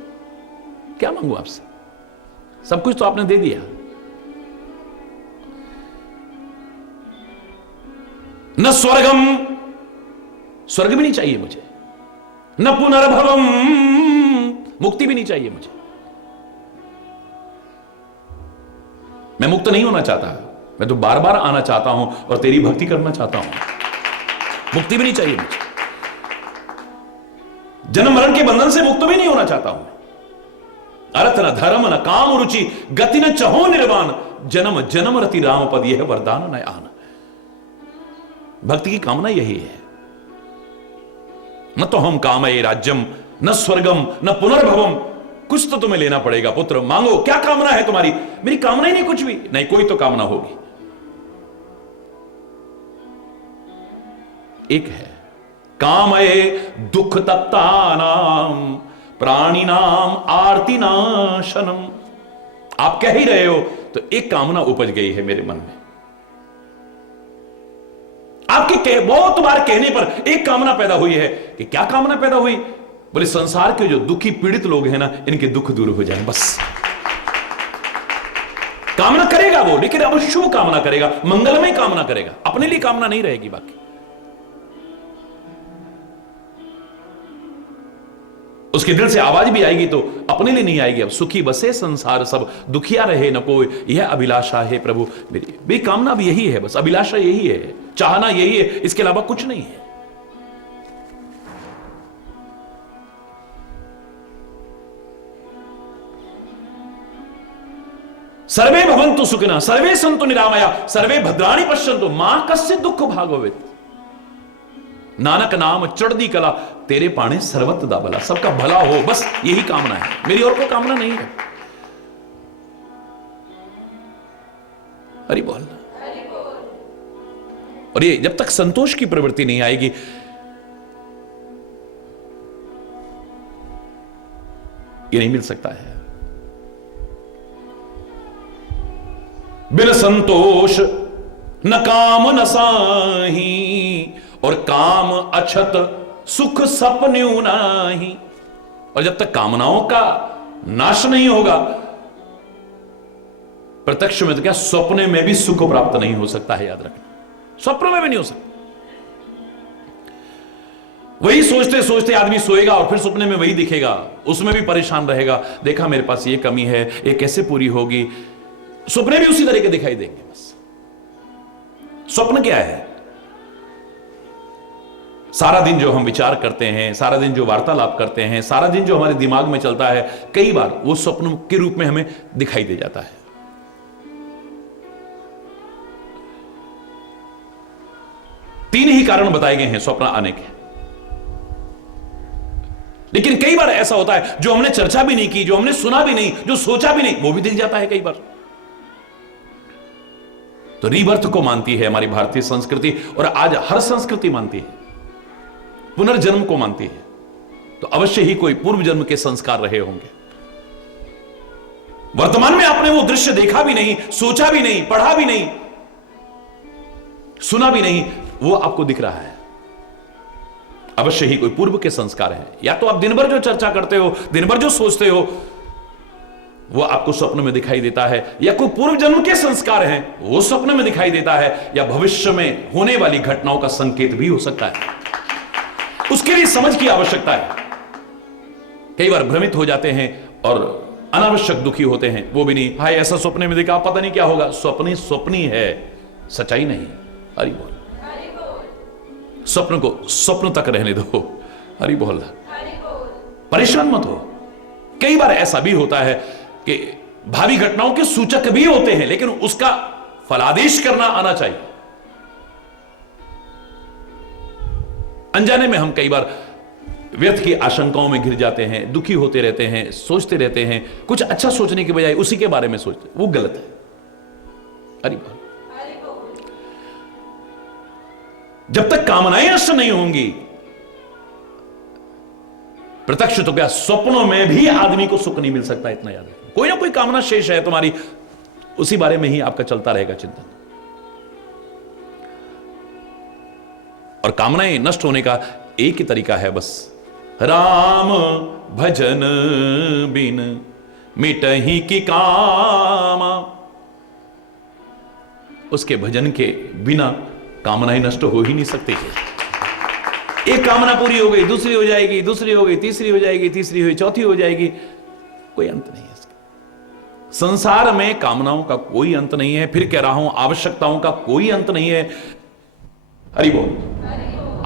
क्या मांगू आपसे? सब कुछ तो आपने दे दिया। न स्वर्गम, स्वर्ग भी नहीं चाहिए मुझे, न पुनर्भवम, मुक्ति भी नहीं चाहिए मुझे। मैं मुक्त नहीं होना चाहता, मैं तो बार बार आना चाहता हूं और तेरी भक्ति करना चाहता हूं। मुक्ति भी नहीं चाहिए मुझे, जन्म मरण के बंधन से मुक्त भी नहीं होना चाहता हूं। अर्थ न धर्म न काम रुचि, गति न चहो निर्वाण, जन्म जन्म रति राम पद, यह वरदान न आन। भक्ति की कामना यही है। न तो हम कामये राज्यम न स्वर्गम न पुनर्भवम, कुछ तो तुम्हें लेना पड़ेगा पुत्र, मांगो क्या कामना है तुम्हारी। मेरी कामना ही नहीं कुछ भी नहीं, कोई तो कामना होगी। एक है कामये दुख तप्तानाम प्राणिनाम आरती नाशनम। आप कह ही रहे हो तो एक कामना उपज गई है मेरे मन में। आपके बहुत बार कहने पर एक कामना पैदा हुई है कि क्या कामना पैदा हुई? बोले संसार के जो दुखी पीड़ित लोग हैं ना, इनके दुख दूर हो जाए बस। कामना करेगा वो, लेकिन अब शुभ कामना करेगा, मंगलमय कामना करेगा, अपने लिए कामना नहीं रहेगी बाकी। उसके दिल से आवाज भी आएगी तो अपने लिए नहीं आएगी। अब सुखी बसे संसार सब, दुखिया रहे न कोई, यह अभिलाषा है प्रभु मेरी कामना भी यही है, बस अभिलाषा यही है, चाहना यही है, इसके अलावा कुछ नहीं है। सर्वे भवन्तु सुखिनः सर्वे सन्तु निरामया सर्वे भद्राणि पश्यन्तु मां कस्य दुख भागवत। नानक नाम चढ़दी कला तेरे पाने सर्वत्र दा भला। सबका भला हो, बस यही कामना है, मेरी और कोई कामना नहीं है। हरि बोल। और ये जब तक संतोष की प्रवृत्ति नहीं आएगी, ये नहीं मिल सकता है। बिन संतोष न काम न साही, और काम अछत सुख सपन्यू नाही। और जब तक कामनाओं का नाश नहीं होगा, प्रत्यक्ष में तो क्या स्वप्न में भी सुख प्राप्त नहीं हो सकता है, याद रखना, स्वप्न में भी नहीं हो सकता। वही सोचते सोचते आदमी सोएगा और फिर सपने में वही दिखेगा, उसमें भी परेशान रहेगा, देखा मेरे पास ये कमी है, ये कैसे पूरी होगी। सपने भी उसी तरह के दिखाई देंगे। बस स्वप्न क्या है? सारा दिन जो हम विचार करते हैं, सारा दिन जो वार्तालाप करते हैं, सारा दिन जो हमारे दिमाग में चलता है, कई बार वो स्वप्न के रूप में हमें दिखाई दे जाता है। तीन ही कारण बताए गए हैं स्वप्न आने के, लेकिन कई बार ऐसा होता है जो हमने चर्चा भी नहीं की, जो हमने सुना भी नहीं, जो सोचा भी नहीं, वो भी दिख जाता है कई बार। तो रीबर्थ को मानती है हमारी भारतीय संस्कृति, और आज हर संस्कृति मानती है, पुनर्जन्म को मानती है। तो अवश्य ही कोई पूर्व जन्म के संस्कार रहे होंगे। वर्तमान में आपने वो दृश्य देखा भी नहीं, सोचा भी नहीं, पढ़ा भी नहीं, सुना भी नहीं, वो आपको दिख रहा है। अवश्य ही कोई पूर्व के संस्कार हैं। या तो आप दिन भर जो चर्चा करते हो, दिन भर जो सोचते हो, वो आपको स्वप्न में दिखाई देता है, या कोई पूर्व जन्म के संस्कार हैं, वो स्वप्न में दिखाई देता है, या भविष्य में होने वाली घटनाओं का संकेत भी हो सकता है। उसके लिए समझ की आवश्यकता है। कई बार भ्रमित हो जाते हैं और अनावश्यक दुखी होते हैं, वो भी नहीं, हाय ऐसा सपने में देखा, पता नहीं क्या होगा। स्वप्न स्वप्न ही है, सच्चाई नहीं। हरि बोल। स्वप्न को स्वप्न तक रहने दो। हरि बोल। परेशान मत हो। कई बार ऐसा भी होता है कि भावी घटनाओं के सूचक भी होते हैं, लेकिन उसका फलादेश करना आना चाहिए। अनजाने में हम कई बार व्यर्थ की आशंकाओं में घिर जाते हैं, दुखी होते रहते हैं, सोचते रहते हैं, कुछ अच्छा सोचने के बजाय उसी के बारे में सोचते, वो गलत है। हरि बोल। जब तक कामनाएं नष्ट नहीं होंगी, प्रत्यक्ष तो क्या स्वप्नों में भी आदमी को सुख नहीं मिल सकता, इतना याद रखना। कोई ना कोई कामना शेष है तुम्हारी, उसी बारे में ही आपका चलता रहेगा चिंतन। और कामनाएं नष्ट होने का एक ही तरीका है, बस राम भजन बिन मिटहि की कामा। उसके भजन के बिना कामनाएं नष्ट हो ही नहीं सकती है। एक कामना पूरी हो गई, दूसरी हो जाएगी, दूसरी हो गई, तीसरी हो जाएगी, तीसरी हुई, चौथी हो जाएगी, कोई अंत नहीं है इसका। संसार में कामनाओं का कोई अंत नहीं है। फिर कह रहा हूं, आवश्यकताओं का कोई अंत नहीं है। हरि बोल।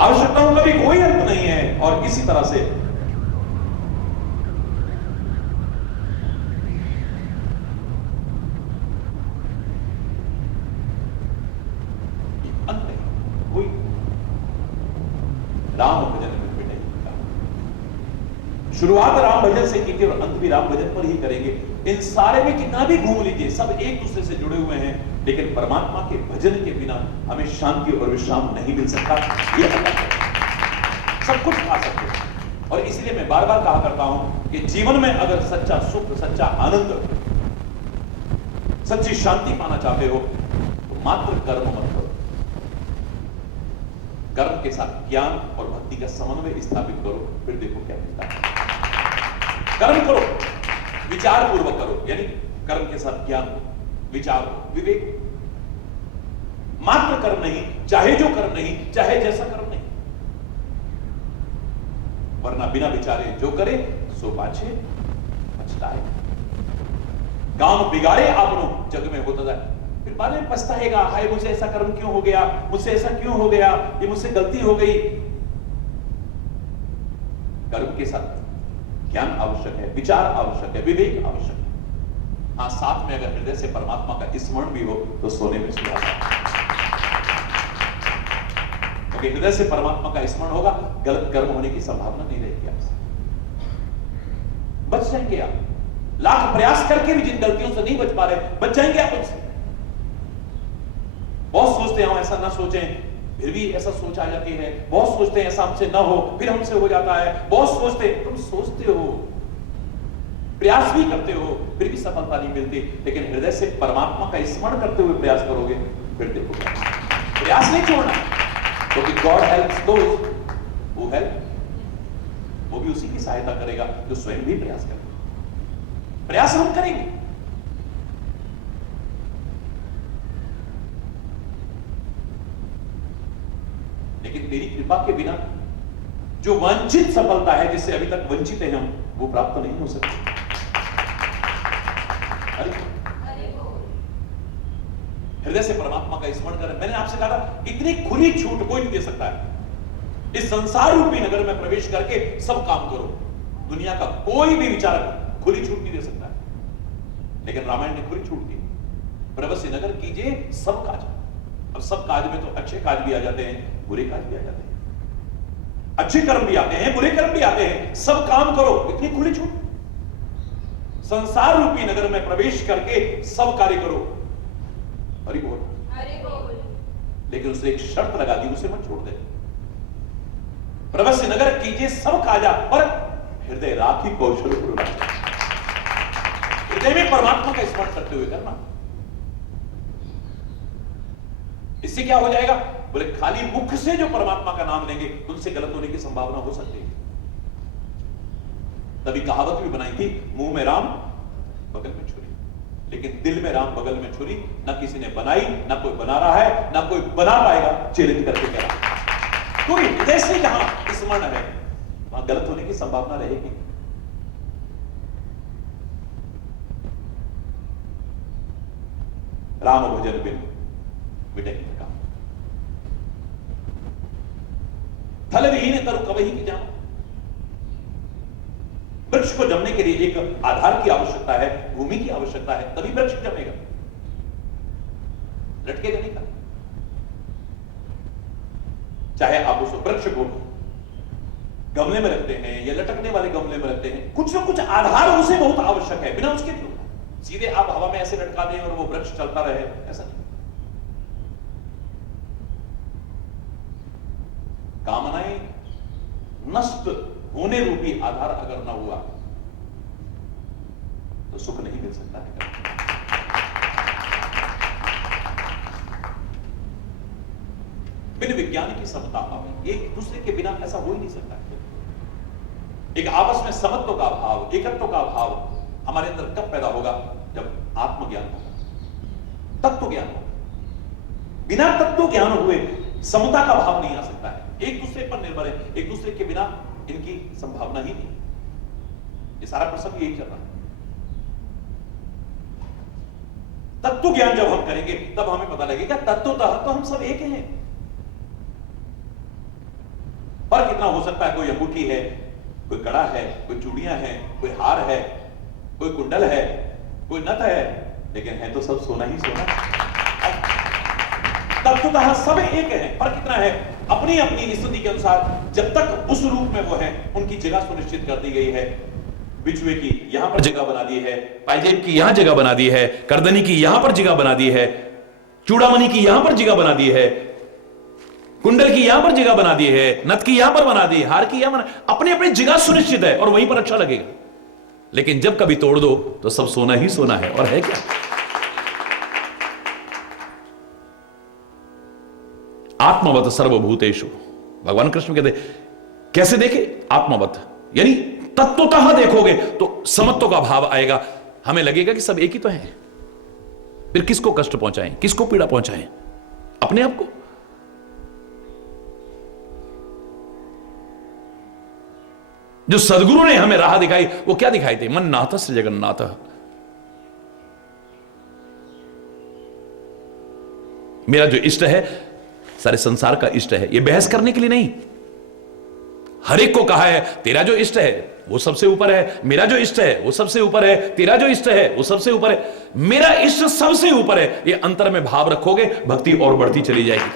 आवश्यकताओं का भी कोई अंत नहीं है। और इसी तरह से अंत नहीं, कोई शुरुआत राम भजन से की थी और अंत भी राम भजन पर ही करेंगे। इन सारे में कितना भी घूम लीजिए, सब एक दूसरे से जुड़े हुए हैं, लेकिन परमात्मा के भजन के बिना हमें शांति और विश्राम नहीं मिल सकता। ये अलग है, सब कुछ पा सकते हैं। और इसलिए मैं बार बार कहा करता हूं कि जीवन में अगर सच्चा सुख, सच्चा आनंद, सच्ची शांति पाना चाहते हो तो मात्र कर्म मत करो, कर्म के साथ ज्ञान और भक्ति का समन्वय स्थापित करो, फिर देखो क्या मिलता है। कर्म करो, विचार पूर्वक करो, यानी कर्म के साथ ज्ञान, विचार, विवेक। मात्र कर्म नहीं, चाहे जो कर्म नहीं, चाहे जैसा कर्म नहीं, वरना बिना विचारे जो करे सो पाछे पछताए। काम बिगाड़े आपनो जग में होता जाए, फिर बाद में पछताएगा, हाय मुझे ऐसा कर्म क्यों हो गया, मुझसे ऐसा क्यों हो गया, ये मुझसे गलती हो गई। कर्म के साथ ज्ञान आवश्यक है, विचार आवश्यक है, विवेक आवश्यक है। हाँ, साथ में अगर हृदय से परमात्मा का स्मरण भी हो तो सोने में सुहागा है। क्योंकि हृदय से परमात्मा का स्मरण होगा, गलत कर्म होने की संभावना नहीं रहेगी आपसे, बच जाएंगे आप। लाख प्रयास करके भी जिन गलतियों से नहीं बच पा रहे, बच जाएंगे आप उनसे। बहुत सोचते हैं हम ऐसा ना सोचें, फिर भी ऐसा सोच आ जाती है। बहुत सोचते हैं ऐसा हमसे ना हो, फिर हमसे हो जाता है। बहुत सोचते, तुम सोचते हो, प्रयास भी करते हो, फिर भी सफलता नहीं मिलती। लेकिन हृदय से परमात्मा का स्मरण करते हुए प्रयास करोगे, फिर देखो प्रयास नहीं छोड़ना, क्योंकि God helps those who help. वो भी उसी की सहायता करेगा जो स्वयं भी प्रयास करेगा। प्रयास हम करेंगे, लेकिन तेरी कृपा के बिना जो वांछित सफलता है, जिससे अभी तक वंचित हैं हम, वो प्राप्त नहीं हो सकती। हृदय से परमात्मा का स्मरण करें। मैंने आपसे कहा था, इतनी खुली छूट कोई नहीं दे सकता है। इस संसार रूपी नगर में प्रवेश करके सब काम करो, दुनिया का कोई भी विचार खुली छूट नहीं दे सकता है। लेकिन रामायण ने खुली छूट दी, प्रवस्य नगर कीजिए सब काज। अब सब काज में तो अच्छे काज भी आ जाते हैं, बुरे काज भी आ जाते हैं, अच्छे कर्म भी आते हैं, बुरे कर्म भी आते हैं, सब काम करो, इतनी खुली छूट। संसार रूपी नगर में प्रवेश करके सब कार्य करो, हरि बोल, हरि बोल। लेकिन उसने एक शर्त लगा दी, उसे मत छोड़ दे। प्रवस्य नगर कीजिए सब काजा, पर हृदय राखी कौशल पूर्वक। हृदय में परमात्मा का स्मरण करते हुए करना। इससे क्या हो जाएगा? बोले खाली मुख से जो परमात्मा का नाम लेंगे, उनसे गलत होने की संभावना हो सकती है। तभी कहावत भी बनाई थी, मुंह में राम बगल में छुरी, लेकिन दिल में राम बगल में छुरी ना किसी ने बनाई, ना कोई बना रहा है, ना कोई बना पाएगा। चैलेंज करके कह रहा, क्योंकि हृदय से जहां स्मरण है वहां गलत होने की संभावना रहेगी। राम भजन बिन मिटेगी काम, थल विहीन तरु कवही की जाओ। वृक्ष को जमने के लिए एक आधार की आवश्यकता है, भूमि की आवश्यकता है, तभी वृक्ष जमेगा, लटकेगा नहीं। चाहे आप उस वृक्ष को गमले में रखते हैं या लटकने वाले गमले में रखते हैं, कुछ ना कुछ आधार उसे बहुत आवश्यक है। बिना उसके सीधे आप हवा में ऐसे लटका दें और वो वृक्ष चलता रहे, ऐसा नहीं। कामनाएं नष्ट होने रूपी आधार अगर ना हुआ तो सुख नहीं मिल सकता है। बिन विज्ञान की समता, एक दूसरे के बिना ऐसा हो ही नहीं सकता। एक आपस में समत्व का भाव, एकत्व का भाव हमारे अंदर कब पैदा होगा? जब आत्मज्ञान होगा, तत्व ज्ञान होगा। बिना तत्व ज्ञान हुए समता का भाव नहीं आ सकता है। एक दूसरे पर निर्भर है, एक दूसरे के बिना इनकी संभावना ही नहीं। ये सारा प्रसंग यही चल रहा है। तत्व ज्ञान जब हम करेंगे तब हमें पता लगेगा तत्वतः तो हम सब एक हैं। पर कितना हो सकता है? कोई अंगूठी है, कोई कड़ा है, कोई चूड़ियां हैं, कोई हार है, कोई कुंडल है, कोई नथ है, लेकिन है तो सब सोना ही सोना। तत्वतः सब एक है, पर कितना है? अपनी अपनी स्थिति के अनुसार जब तक उस रूप में वो हैं, उनकी जगह सुनिश्चित कर दी गई है। बिछुए की यहां पर जगह बना दी है, पायजेब की यहां जगह बना दी है, करदनी की यहां पर जगह बना दी है, चूड़ामणि की यहां पर जगह बना दी है, कुंडल की यहां पर जगह बना दी है, नथ की यहां पर बना दी, हार की यहां बना, अपनी अपनी जगह सुनिश्चित है और वहीं पर अच्छा लगेगा। लेकिन जब कभी तोड़ दो तो सब सोना ही सोना है, और है क्या? आत्मवत सर्वभूतेषु, भगवान कृष्ण कहते कैसे देखे? आत्मवत, यानी तत्वतः देखोगे तो समत्व का भाव आएगा, हमें लगेगा कि सब एक ही तो हैं। फिर किसको कष्ट पहुंचाएं, किसको पीड़ा पहुंचाएं? अपने आप को। जो सदगुरु ने हमें राह दिखाई, वो क्या दिखाई थी? मन नाथ से जगन्नाथ। मेरा जो इष्ट है सारे संसार का इष्ट है, ये बहस करने के लिए नहीं। हर एक को कहा है तेरा जो इष्ट है वो सबसे ऊपर है, मेरा जो इष्ट है वो सबसे ऊपर है, तेरा जो इष्ट है वो सबसे ऊपर है, मेरा इष्ट सबसे ऊपर है। ये अंतर में भाव रखोगे, भक्ति और बढ़ती चली जाएगी,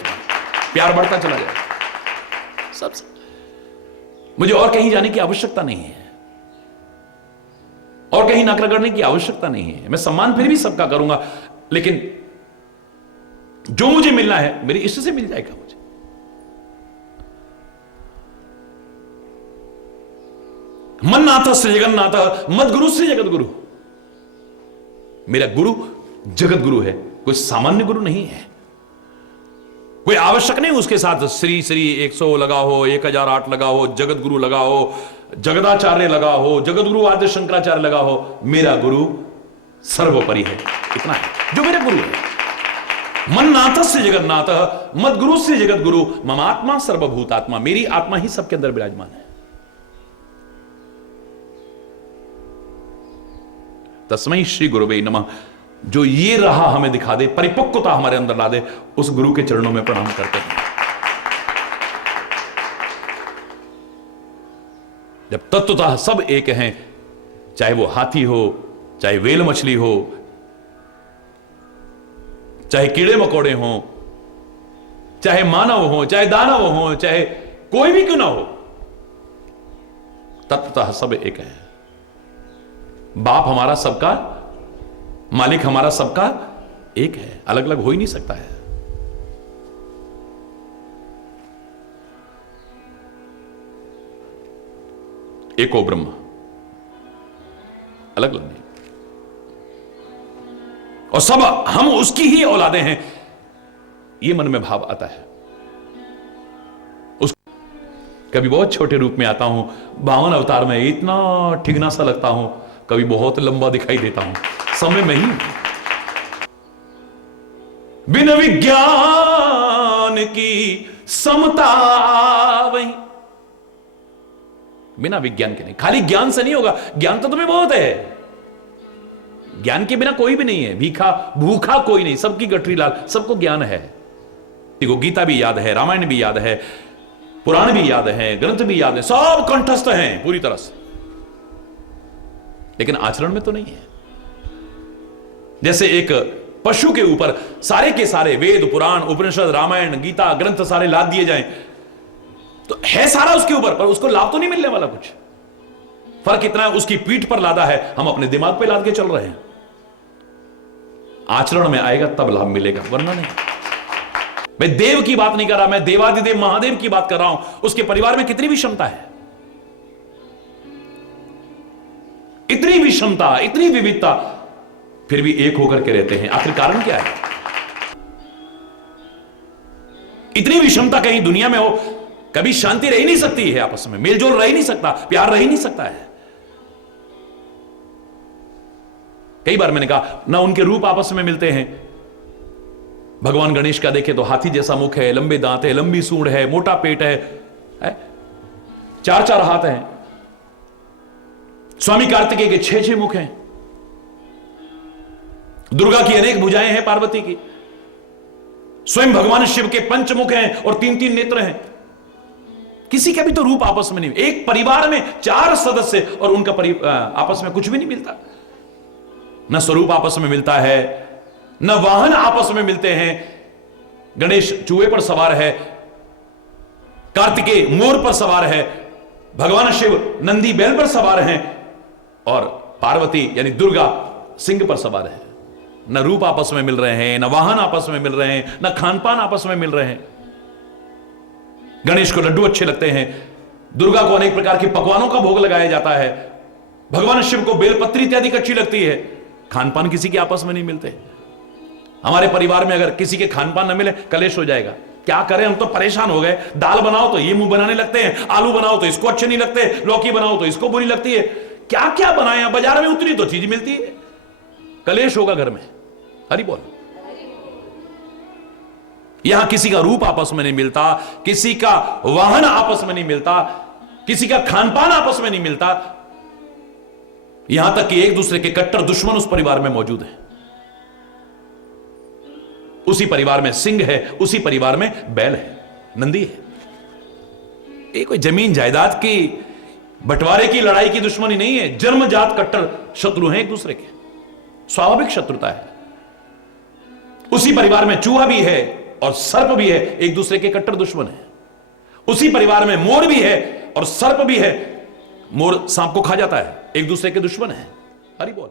प्यार बढ़ता चला जाएगा सबसे। मुझे और कहीं जाने की आवश्यकता नहीं है, और कहीं नक रगड़ने की आवश्यकता नहीं है। मैं सम्मान फिर भी सबका करूंगा, लेकिन जो मुझे मिलना है मेरे इष्ट से मिल जाएगा। मुझे मन नाथ से जगन्नाथ, मद गुरु से जगत गुरु। मेरा गुरु जगत गुरु है, कोई सामान्य गुरु नहीं है। कोई आवश्यक नहीं उसके साथ श्री श्री 100 लगा हो, 1008 लगा हो, जगत गुरु लगा हो, जगदाचार्य लगा हो, जगत गुरु आद्य शंकराचार्य लगा हो। मेरा गुरु सर्वोपरि है, इतना है जो मेरे गुरु है। मन नाथ से जगन्नाथ, मद गुरु से जगत गुरु, ममात्मा सर्वभूतात्मा। मेरी आत्मा ही सबके अंदर विराजमान है। तस्मै श्री गुरुवे नमः। जो ये राह हमें दिखा दे, परिपक्वता हमारे अंदर ला दे, उस गुरु के चरणों में प्रणाम करते हैं। जब तत्वतः सब एक हैं, चाहे वो हाथी हो, चाहे वेल मछली हो, चाहे कीड़े मकोड़े हो, चाहे मानव हो, चाहे दानव हो, चाहे कोई भी क्यों ना हो, तत्वतः सब एक है। बाप हमारा सबका, मालिक हमारा सबका एक है, अलग अलग हो ही नहीं सकता है। एको ब्रह्म, अलग अलग नहीं, और सब हम उसकी ही औलादे हैं। ये मन में भाव आता है। कभी बहुत छोटे रूप में आता हूं, 52 अवतार में इतना ठिगना सा लगता हूं, कभी बहुत लंबा दिखाई देता हूं, समय में ही। बिन विज्ञान की समता वही, बिना विज्ञान के नहीं। खाली ज्ञान से नहीं होगा, ज्ञान तो तुम्हें बहुत है, ज्ञान के बिना कोई भी नहीं है। भीखा भूखा कोई नहीं, सबकी गठरी लाल, सबको ज्ञान है। देखो गीता भी याद है, रामायण भी याद है, पुराण भी याद है, ग्रंथ भी याद है, सब कंठस्थ हैं पूरी तरह से, लेकिन आचरण में तो नहीं है। जैसे एक पशु के ऊपर सारे के सारे वेद, पुराण, उपनिषद, रामायण, गीता, ग्रंथ सारे लाद दिए जाएं, तो है सारा उसके ऊपर, पर उसको लाभ तो नहीं मिलने वाला कुछ। फर्क इतना है, उसकी पीठ पर लादा है, हम अपने दिमाग पे लाद के चल रहे हैं। आचरण में आएगा तब लाभ मिलेगा, वरना नहीं। मैं देव की बात नहीं कर रहा, मैं देवादिदेव महादेव की बात कर रहा हूं। उसके परिवार में कितनी विषमता है, इतनी विषमता, इतनी विविधता, फिर भी एक होकर के रहते हैं। आखिर कारण क्या है? इतनी विषमता कहीं दुनिया में हो, कभी शांति रह ही नहीं सकती है, आपस में मेलजोल रह ही नहीं सकता, प्यार रह ही नहीं सकता है। कई बार मैंने कहा ना, उनके रूप आपस में मिलते हैं। भगवान गणेश का देखे तो हाथी जैसा मुख है, लंबे दांत है, लंबी सूंड है, मोटा पेट है? 4-4 हाथ हैं। स्वामी कार्तिकेय के 6-6 मुख हैं। दुर्गा की अनेक भुजाएं हैं, पार्वती की। स्वयं भगवान शिव के 5 मुख हैं और 3-3 नेत्र हैं। किसी का भी तो रूप आपस में नहीं। एक परिवार में 4 सदस्य और उनका आपस में कुछ भी नहीं मिलता। न स्वरूप आपस में मिलता है, न वाहन आपस में मिलते हैं। गणेश चूहे पर सवार है, कार्तिकेय मोर पर सवार है, भगवान शिव नंदी बैल पर सवार हैं और पार्वती यानी दुर्गा सिंह पर सवार है। न रूप आपस में मिल रहे हैं, न वाहन आपस में मिल रहे हैं, न खान पान आपस में मिल रहे हैं। गणेश को लड्डू अच्छे लगते हैं, दुर्गा को अनेक प्रकार के पकवानों का भोग लगाया जाता है, भगवान शिव को बेलपत्री इत्यादि अच्छी लगती है। खान पान किसी के आपस में नहीं मिलते। हमारे परिवार में अगर किसी के खान पान न मिले कलेश हो जाएगा। क्या करें, हम तो परेशान हो गए। दाल बनाओ तो ये मुंह बनाने लगते हैं, आलू बनाओ तो इसको अच्छे नहीं लगते, लौकी बनाओ तो इसको बुरी लगती है। क्या क्या बनाए, बाजार में उतनी तो चीज मिलती है, कलेश होगा घर में। हरि बोल। यहां किसी का रूप आपस में नहीं मिलता, किसी का वाहन आपस में नहीं मिलता, किसी का खान पान आपस में नहीं मिलता, यहां तक कि एक दूसरे के कट्टर दुश्मन उस परिवार में मौजूद है। उसी परिवार में सिंह है, उसी परिवार में बैल है, नंदी है। ये कोई जमीन जायदाद की बंटवारे की लड़ाई की दुश्मनी नहीं है, जन्मजात कट्टर शत्रु हैं एक दूसरे के, स्वाभाविक शत्रुता है। उसी परिवार में चूहा भी है और सर्प भी है, एक दूसरे के कट्टर दुश्मन है। उसी परिवार में मोर भी है और सर्प भी है, मोर सांप को खा जाता है, एक दूसरे के दुश्मन है। हरि बोल।